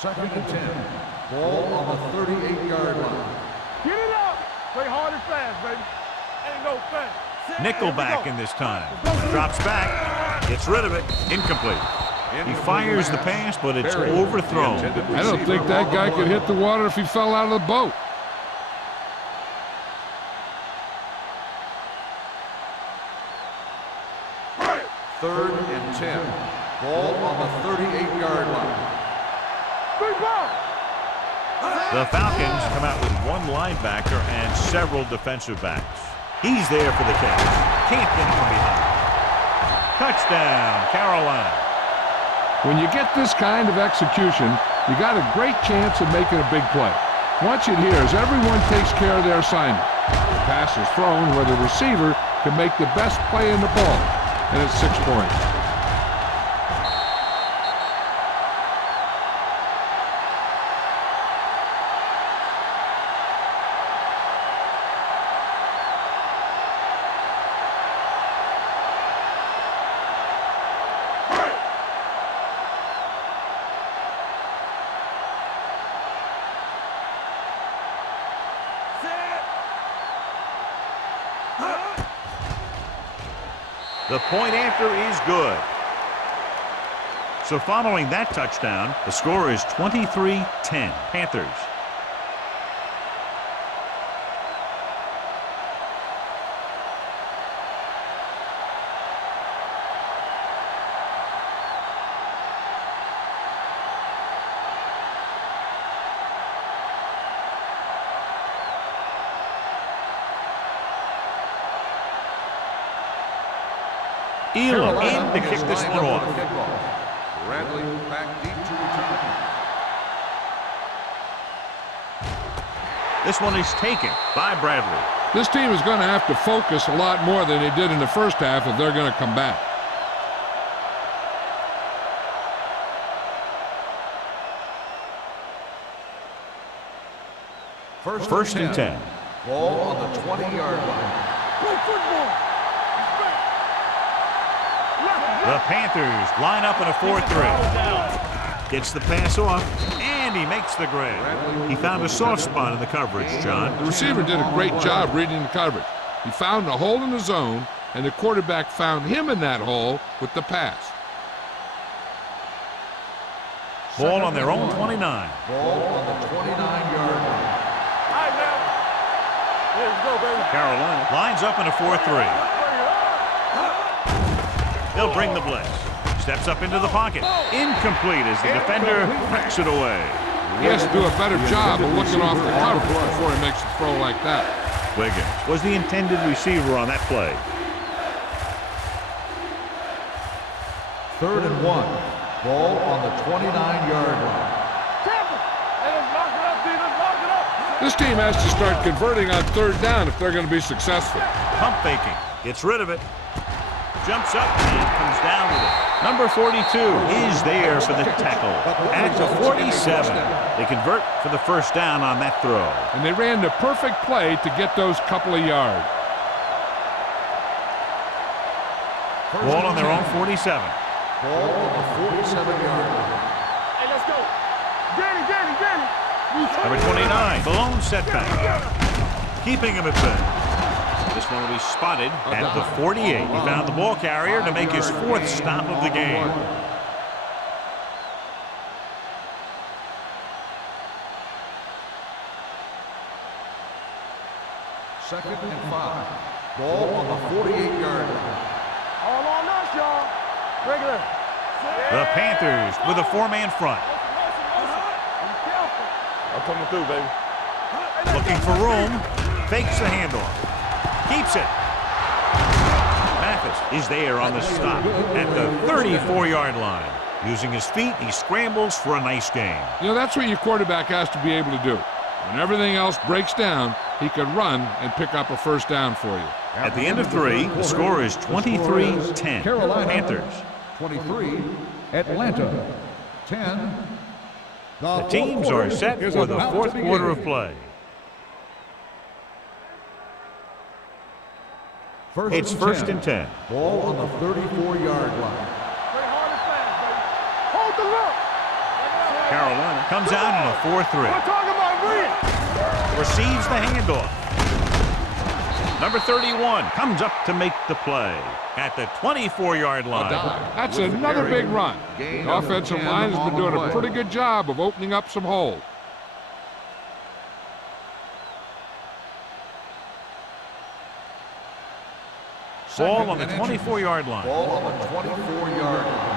Second and 10. Ball on the 38-yard line. Get it up. Play hard and fast, baby. Ain't no fast. Nickelback in this time. Drops back. Gets rid of it. Incomplete. He fires the pass, but it's overthrown. I don't think that guy could hit the water if he fell out of the boat. Third and 10. Ball on the 38-yard line. Big ball. The Falcons come out with one linebacker and several defensive backs. He's there for the catch. Can't get it from behind. Touchdown, Carolina. When you get this kind of execution, you got a great chance of making a big play. Watch it here as everyone takes care of their assignment. The pass is thrown where the receiver can make the best play in the ball, and it's 6 points. The point after is good. So following that touchdown, the score is 23-10, Panthers. Elam in to kick this one off. Bradley back deep to return. This one is taken by Bradley. This team is going to have to focus a lot more than they did in the first half if they're going to come back. First and 10. Ball on the 20-yard line. Play football. The Panthers line up in a 4-3. Gets the pass off, and he makes the grab. He found a soft spot in the coverage, John. The receiver did a great job reading the coverage. He found a hole in the zone, and the quarterback found him in that hole with the pass. Ball on their own 29. Ball on the 29-yard line. All right, man. Let's go, baby. Carolina lines up in a 4-3. He'll bring the blitz. Steps up into the pocket. Incomplete as the defender cracks it away. He has to do a better job of looking off the coverage before he makes a throw like that. Wiggins was the intended receiver on that play. 3rd and 1. Ball on the 29-yard line. Hey, let's lock it up, D. Let's lock it up. This team has to start converting on 3rd down if they're going to be successful. Pump faking. Gets rid of it. Jumps up and comes down with it. Number 42 is there for the tackle. At the 47. They convert for the first down on that throw. And they ran the perfect play to get those couple of yards. Ball on their own 47. Ball on the 47-yard line. Hey, let's go. Danny. Number 29, blown setback. Keeping him at bay. This one will be spotted at the 48. He found the ball carrier to make his 4th stop of the game. Second and 5. Ball on the 48-yard line. All on us, y'all. Regular. The Panthers with a 4-man front. Be careful. I'm coming through, baby. Looking for room. Fakes the handoff. Keeps it. Mathis is there on the stop at the 34-yard line. Using his feet, he scrambles for a nice gain. You know, that's what your quarterback has to be able to do. When everything else breaks down, he can run and pick up a first down for you. At the end of 3, the score is 23-10. Carolina Panthers. 23. Atlanta 10. The teams are set for the 4th quarter of play. It's first and 10. Ball on the 34-yard line. Play hard and fast, baby. Hold the look. Carolina comes out in a 4-3. We're talking about read. Receives the handoff. Number 31 comes up to make the play at the 24-yard line. That's another big run. The offensive line has been doing a pretty good job of opening up some holes. Ball on the 24-yard line. Ball on the 24-yard line.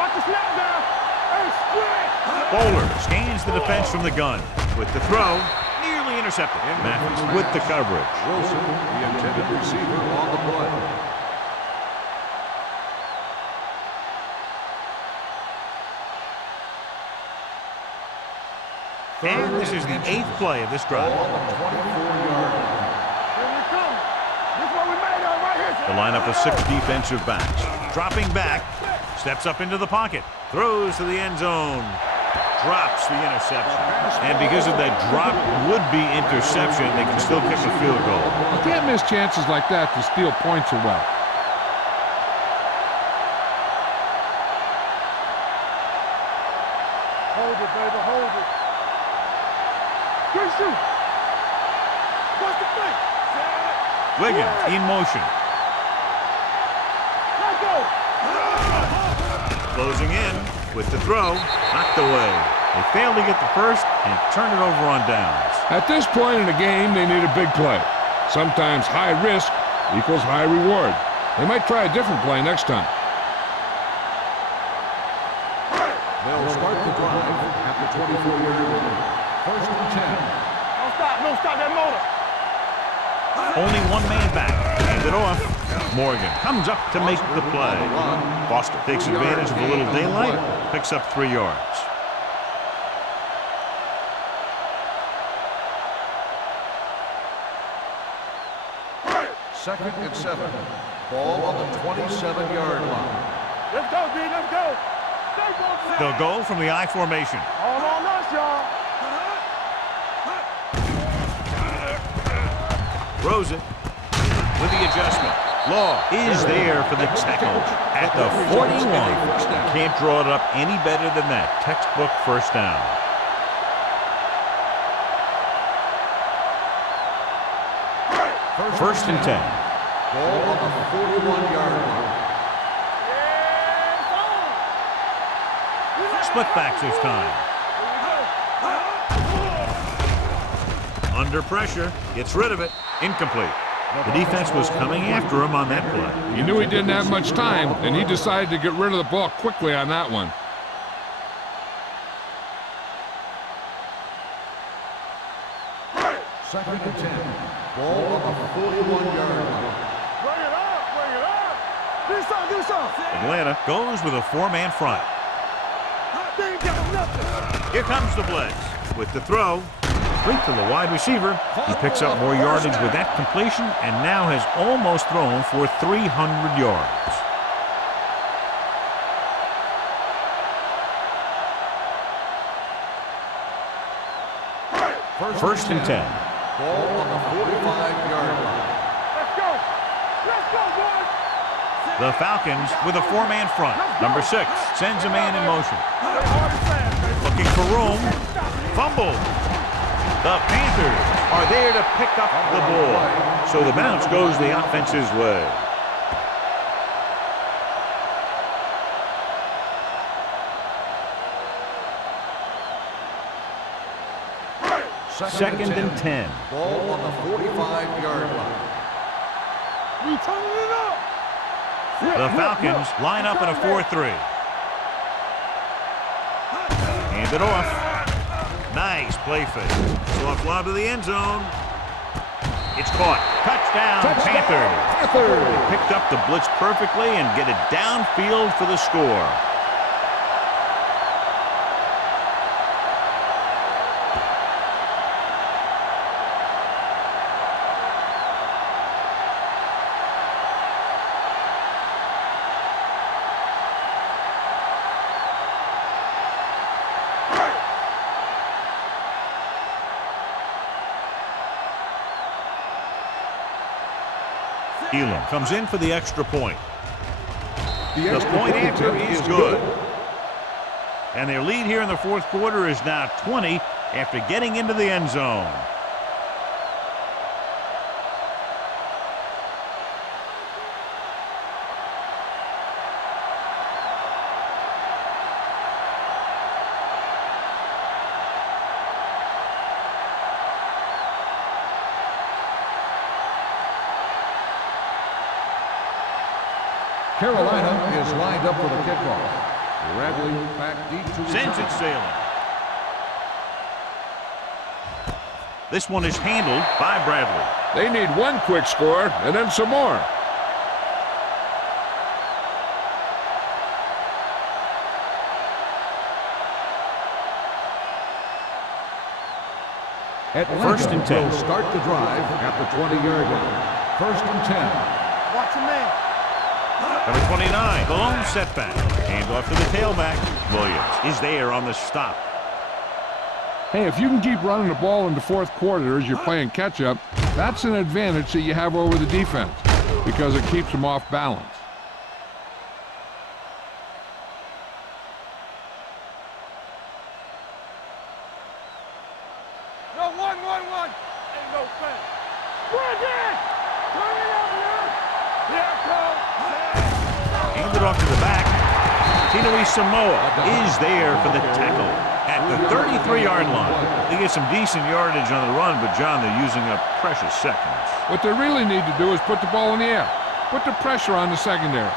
Watch the snap down. Hey, split. Bowler scans the defense from the gun. With the throw, nearly intercepted. Matthews with the coverage. Wilson, the intended receiver on the play. And this is the 8th play of this Ball drive. on the 24-yard line. Here we come. This one we made up right here. The lineup of 6 defensive backs. Dropping back, steps up into the pocket, throws to the end zone, drops the interception. And because of that drop would-be interception, they can still kick a field goal. You can't miss chances like that to steal points away. Hold it, baby. Hold it. Good shoot. What's the play? Wiggins in motion. Closing in with the throw. Knocked away. They failed to get the first and turned it over on downs. At this point in the game, they need a big play. Sometimes high risk equals high reward. They might try a different play next time. They'll start the drive at the 24-yard line. First and 10. Don't stop that motor. Only one man back. Hand it off. Morgan comes up to make the play. Foster takes advantage of a little daylight. Picks up 3 yards. Second and 7. Ball on the 27-yard line. Let's go, B. Let's go. They'll go from the I formation. All on us, y'all. Throws it with the adjustment. Law is there for the tackle at the 41. Can't draw it up any better than that. Textbook first down. First and 10. Ball on the 41-yard line. Split backs this time. Under pressure. Gets rid of it. Incomplete. The defense was coming after him on that play. He knew he didn't have much time, and he decided to get rid of the ball quickly on that one. Second and 10. Ball on the 41-yard line. Bring it up. Bring it up. Do something. Atlanta goes with a 4-man front. They ain't got nothing. Here comes the blitz with the throw. Complete to the wide receiver. He picks up more yardage with that completion and now has almost thrown for 300 yards. First and 10. Ball on the 45-yard line. Let's go. Let's go, boys. The Falcons with a 4-man front. Number 6 sends a man in motion. Looking for room. Fumble. The Panthers are there to pick up the ball. So the bounce goes the offense's way. Second and 10. Ball on the 45-yard line. We turning it up. The Falcons line up in a 4-3. Hand it off. Nice play fake. Soft lob to the end zone. It's caught. Touchdown, Panthers. They picked up the blitz perfectly and get it downfield for the score. Elam comes in for the extra point. The point after is good. And their lead here in the fourth quarter is now 20 after getting into the end zone. Carolina is lined up for the kickoff. Bradley back deep to Sends it sailing. This one is handled by Bradley. They need one quick score and then some more. First and 10. Will start the drive at the 20-yard line. First and 10. Watch your man. Number 29, the lone setback. Hand off to the tailback. Williams is there on the stop. Hey, if you can keep running the ball in the fourth quarter as you're playing catch-up, that's an advantage that you have over the defense because it keeps them off balance. No, one. Ain't no fan. Bridget! Turn it up now. Here it comes. Handed off to the back. Tinoe Samoa is there for the tackle at the 33-yard line. They get some decent yardage on the run, but, John, they're using up precious seconds. What they really need to do is put the ball in the air. Put the pressure on the secondary.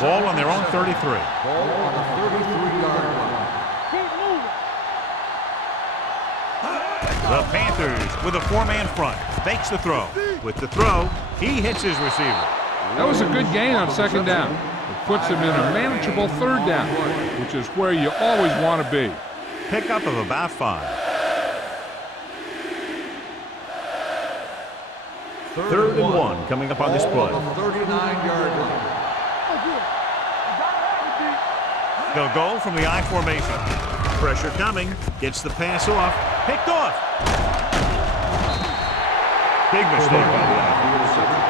Ball on their own 33. Ball on the 33-yard line. Keep moving. The Panthers with a 4-man front. Fakes the throw. With the throw, he hits his receiver. That was a good gain on second down. It puts them in a manageable third down, which is where you always want to be. Pickup of about 5. Third and 1 coming up on this play. Ball on the 39-yard line. Oh, good. You got it, Andy. They'll go from the I formation. Pressure coming. Gets the pass off. Picked off. Big mistake by the offense.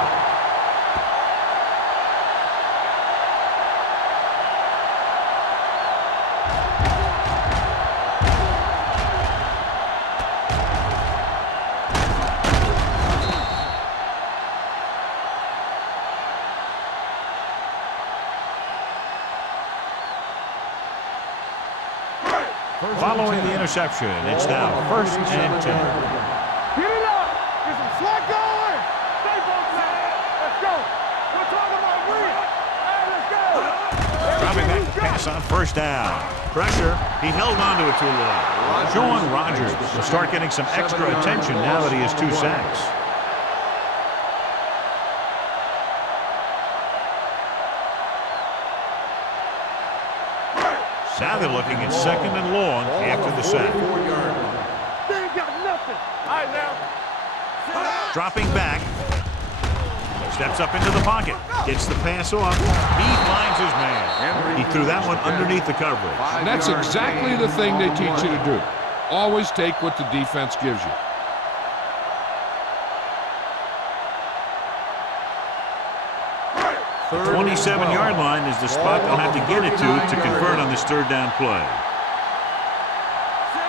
Following the interception, it's now 1st and 10. Get it up. Get some slack going. Stay focused. Let's go. We're talking about real. Hey, let's go. Dropping back to pass on 1st down. Pressure. He held on to it too long. Sean Rogers will start getting some extra attention now that he has 2 sacks. Now they're looking at 2nd and long after the sack. They ain't got nothing. All right, now. Dropping back. Steps up into the pocket. Gets the pass off. He finds his man. He threw that one underneath the coverage. And that's exactly the thing they teach you to do. Always take what the defense gives you. The 27-yard line is the spot they'll have to get it to convert on this 3rd down play.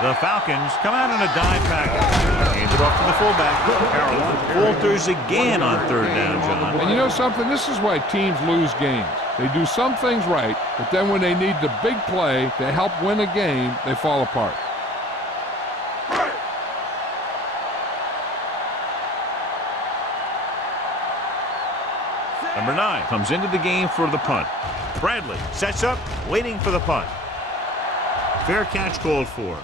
The Falcons come out on a dive package. Hand it off to the fullback. Carolina falters again on 3rd down, John. And you know something? This is why teams lose games. They do some things right, but then when they need the big play to help win a game, they fall apart. Number 9 comes into the game for the punt. Bradley sets up, waiting for the punt. Fair catch called for.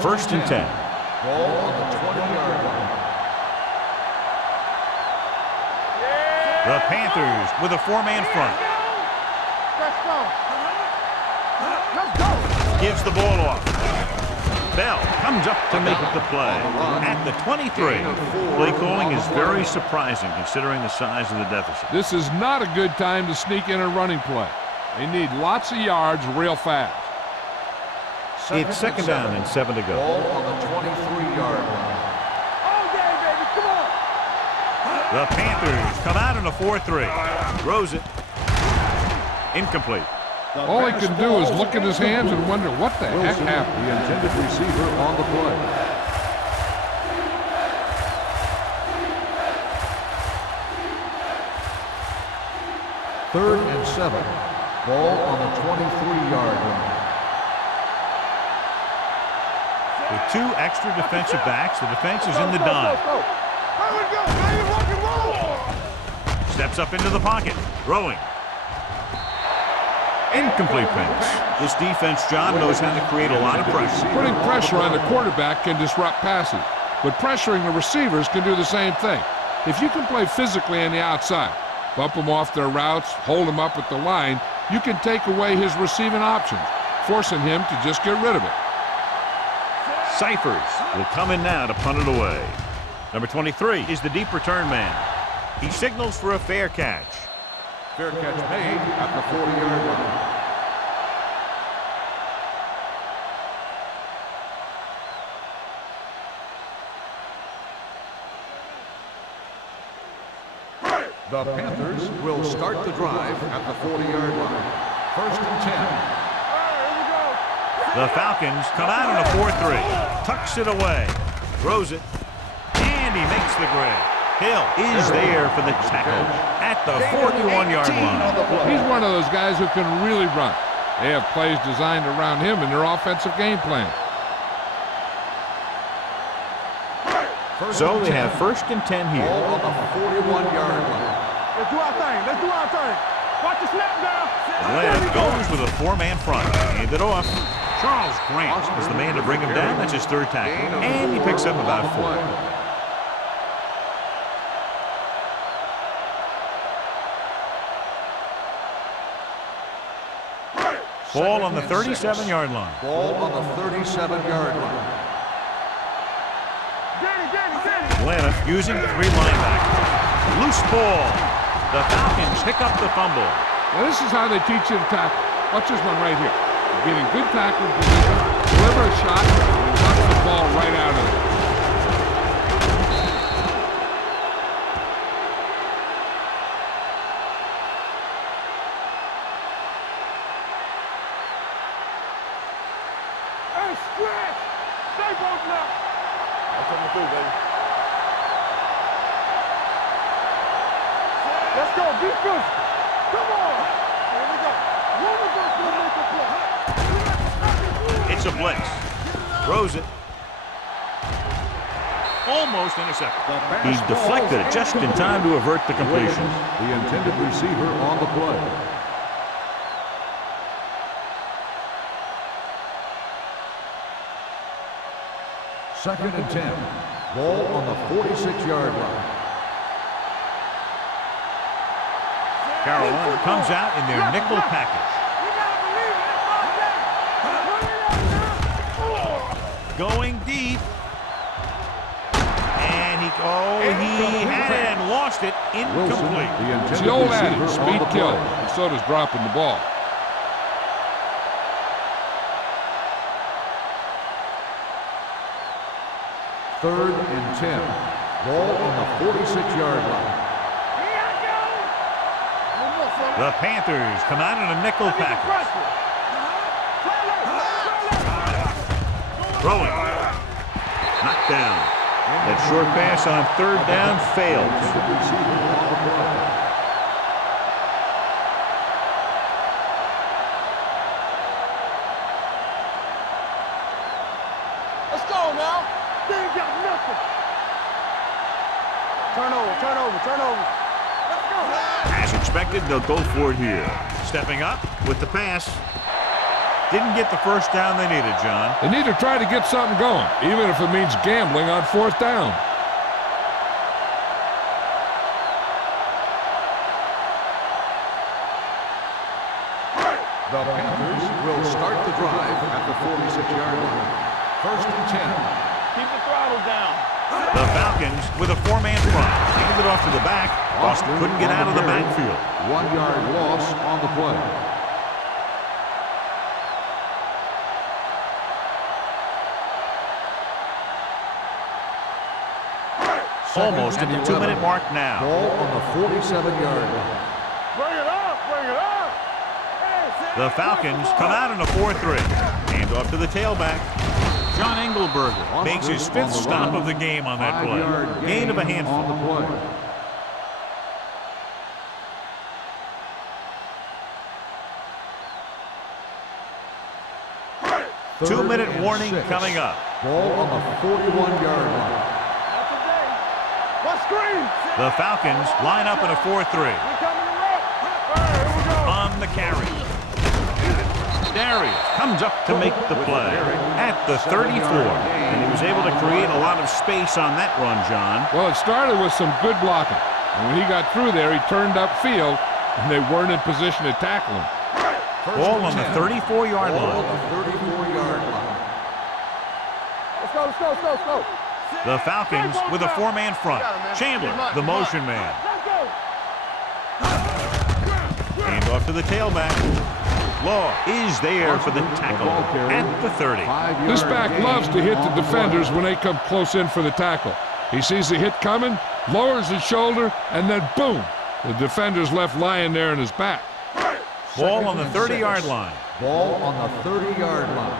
First and 10. Ball on the 20-yard line. The Panthers with a 4-man front. Let's go. Let's go. Gives the ball off. Bell comes up to make the play at the 23. Play calling is very surprising considering the size of the deficit. This is not a good time to sneak in a running play. They need lots of yards real fast. It's 2nd down and 7 to go. Ball on the 23-yard line. All day, baby. Come on. The Panthers come out in a 4-3. Throws it. Incomplete. All he can do is look at his hands and wonder what the heck happened. The intended receiver on the play. Third and 7. Ball on the 23-yard line. With 2 extra defensive backs, the defense is in the dime. Here we go, baby. Rock and roll. Steps up into the pocket. Throwing. Incomplete pass. This defense, John, knows how to create a lot of pressure. Putting pressure on the quarterback can disrupt passes, but pressuring the receivers can do the same thing. If you can play physically on the outside, bump them off their routes, hold them up at the line, you can take away his receiving options, forcing him to just get rid of it. Cyphers will come in now to punt it away. Number 23 is the deep return man. He signals for a fair catch. Fair catch made at the 40-yard line. The Panthers will start the drive at the 40-yard line. First and 10. The Falcons come out in a 4-3. Tucks it away. Throws it. And he makes the grab. Hill is there for the tackle at the 41-yard line. He's one of those guys who can really run. They have plays designed around him in their offensive game plan. So they have first and 10 here. Ball on the 41-yard line. Let's do our thing. Let's do our thing. Watch the snap down. Atlanta goes with a 4-man front. Hand it off. Charles Grant is the man to bring him down. That's his third tackle. And he picks up about 4. Ball on the 37-yard line. Ball on the 37-yard line. Atlanta using 3 linebackers. Loose ball. The Falcons pick up the fumble. Now this is how they teach you to tackle. Watch this one right here. You're getting good tackle position, deliver a shot, and knock the ball right out of it. Hey, stretch. Stay both now. That's what we do, baby. Let's go. Be physical. Come on. Here we go. One of us will make a play. It's a blitz. Throws it. Almost intercepted. He deflected it just in time to avert the completion. The intended receiver on the play. Second and 10. Ball on the 46-yard line. Carolina comes out in their nickel package. Going deep. And he had it and lost it. Incomplete. It's the old adage, speed kills. And so does dropping the ball. Third and 10. Ball on the 46-yard line. The Panthers come out in a nickel package. Throwing. Knocked down. That short pass on third down fails. Let's go now. They ain't got nothing. Turn over. Let's go. As expected, they'll go for it here. Stepping up with the pass. Didn't get the first down they needed, John. They need to try to get something going, even if it means gambling on fourth down. The Panthers will start the drive at the 46-yard line. First and 10. Keep the throttle down. The Falcons with a 4-man front. Handed it off to the back. Boston couldn't get out of the backfield. 1-yard loss on the play. Almost at the 2-minute mark now. Ball on the 47-yard line. Bring it up. The Falcons come out in a 4-3. Hand off to the tailback. John Engelberger makes his 5th stop of the game on that play. Gain of a handful. On the play. 2-minute warning coming up. Ball on the 41-yard line. The Falcons line up in a 4-3. On the carry. Darius comes up to make the play at the 34. And he was able to create a lot of space on that run, John. Well, it started with some good blocking. And when he got through there, he turned upfield, and they weren't in position to tackle him. Ball on the 34-yard line. Ball on the 34-yard line. Let's go. The Falcons with a 4-man front. Chandler, the motion man. Hand off to the tailback. Law is there for the tackle at the 30. This back loves to hit the defenders when they come close in for the tackle. He sees the hit coming, lowers his shoulder, and then boom, The defender's left lying there in his back. Ball on the 30-yard line. Ball on the 30-yard line.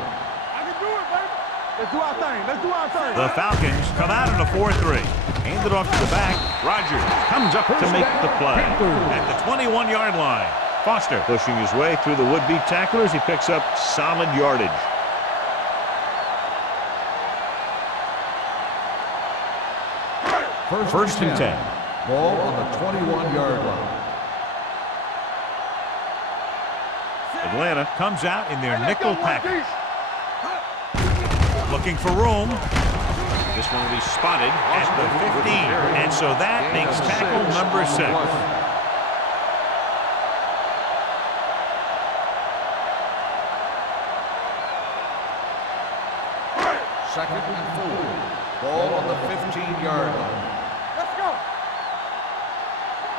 I can do it, baby. Let's do our thing. Let's do our thing. The Falcons come out in a 4-3. Hand it off to the back. Rogers comes up to make the play at the 21-yard line. Foster pushing his way through the would-be tacklers. He picks up solid yardage. First and 10. Ball on the 21-yard line. Atlanta comes out in their nickel package. Looking for room. This one will be spotted at the 15. And so that makes tackle number 6. Second and 4. Ball on the 15-yard line. Let's go.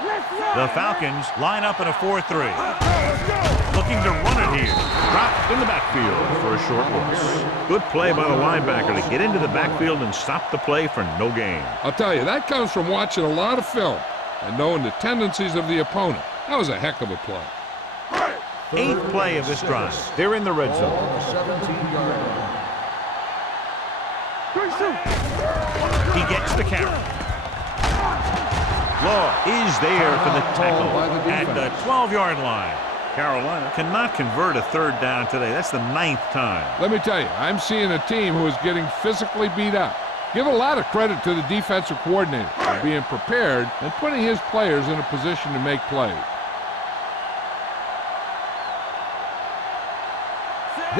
Let's go. The Falcons line up in a 4-3. Let's go. Looking to run it here. Dropped in the backfield for a short loss. Good play by the linebacker to get into the backfield and stop the play for no gain. I'll tell you, that comes from watching a lot of film and knowing the tendencies of the opponent. That was a heck of a play. 8th play of this drive. They're in the red Ball zone. on the 17-yard line. He gets the carry. Law is there for the tackle at the 12-yard line. Carolina cannot convert a 3rd down today. That's the 9th time. Let me tell you, I'm seeing a team who is getting physically beat up. Give a lot of credit to the defensive coordinator for being prepared and putting his players in a position to make plays.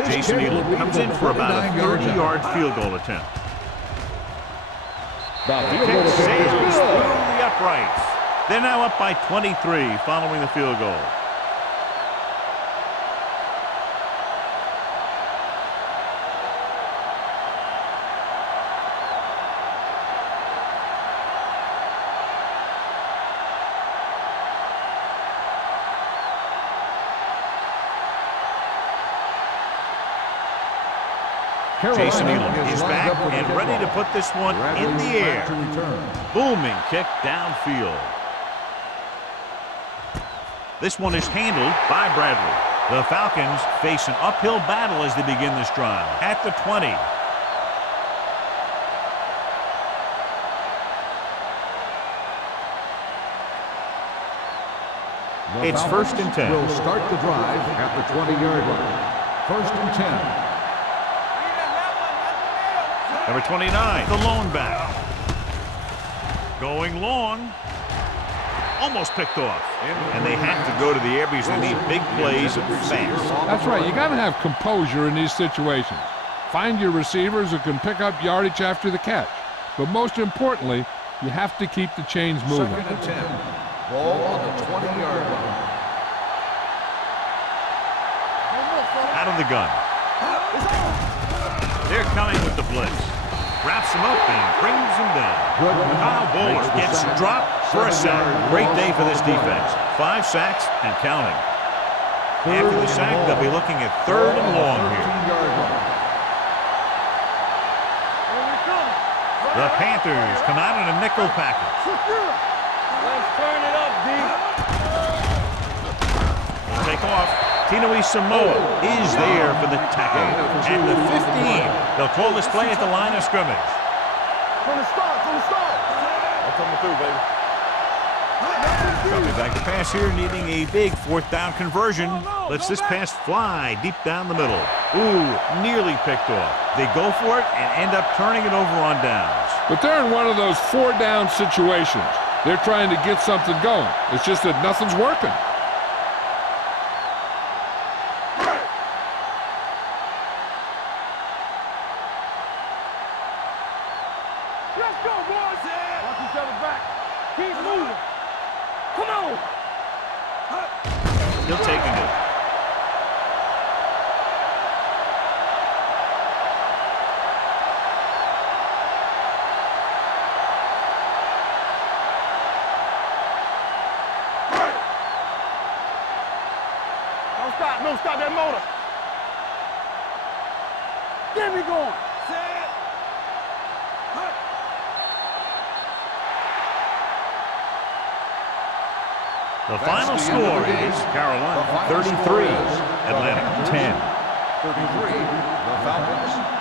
Jason Elam comes in for about a 30-yard field goal attempt. Kick sails through the uprights. They're now up by 23 following the field goal. Jason Elam is back and ready to put this one in the air. Booming kick downfield. This one is handled by Bradley. The Falcons face an uphill battle as they begin this drive at the 20. It's first and 10. Will start the drive at the 20-yard line. First and 10. Number 29, the lone back. Going long. Almost picked off. And they have to go to the air because they need big plays fast. That's right. You got to have composure in these situations. Find your receivers who can pick up yardage after the catch. But most importantly, you have to keep the chains moving. Second and 10. Ball on the 20-yard line. Out of the gun. They're coming with the blitz. Wraps him up and brings him down. Kyle Bowler gets dropped for a sack. Great day for this defense. 5 sacks and counting. After the sack, they'll be looking at 3rd and long here. The Panthers come out in a nickel package. Let's turn it up, D. Take off. Tinui Samoa is there for the tackle. And the 15. They'll call this play at the line of scrimmage. From the start, from the start. I'm coming through, baby. Coming back to pass here, needing a big 4th down conversion. Lets this pass fly deep down the middle. Ooh, nearly picked off. They go for it and end up turning it over on downs. But they're in one of those 4-down situations. They're trying to get something going. It's just that nothing's working. Let's go, boys. Watch each other back. Keep moving. Come on. He'll take it. Don't stop that motor. Get me going. The That's final the end of score the game. is The Carolina final 33, score is Atlanta the 10. 33, the Falcons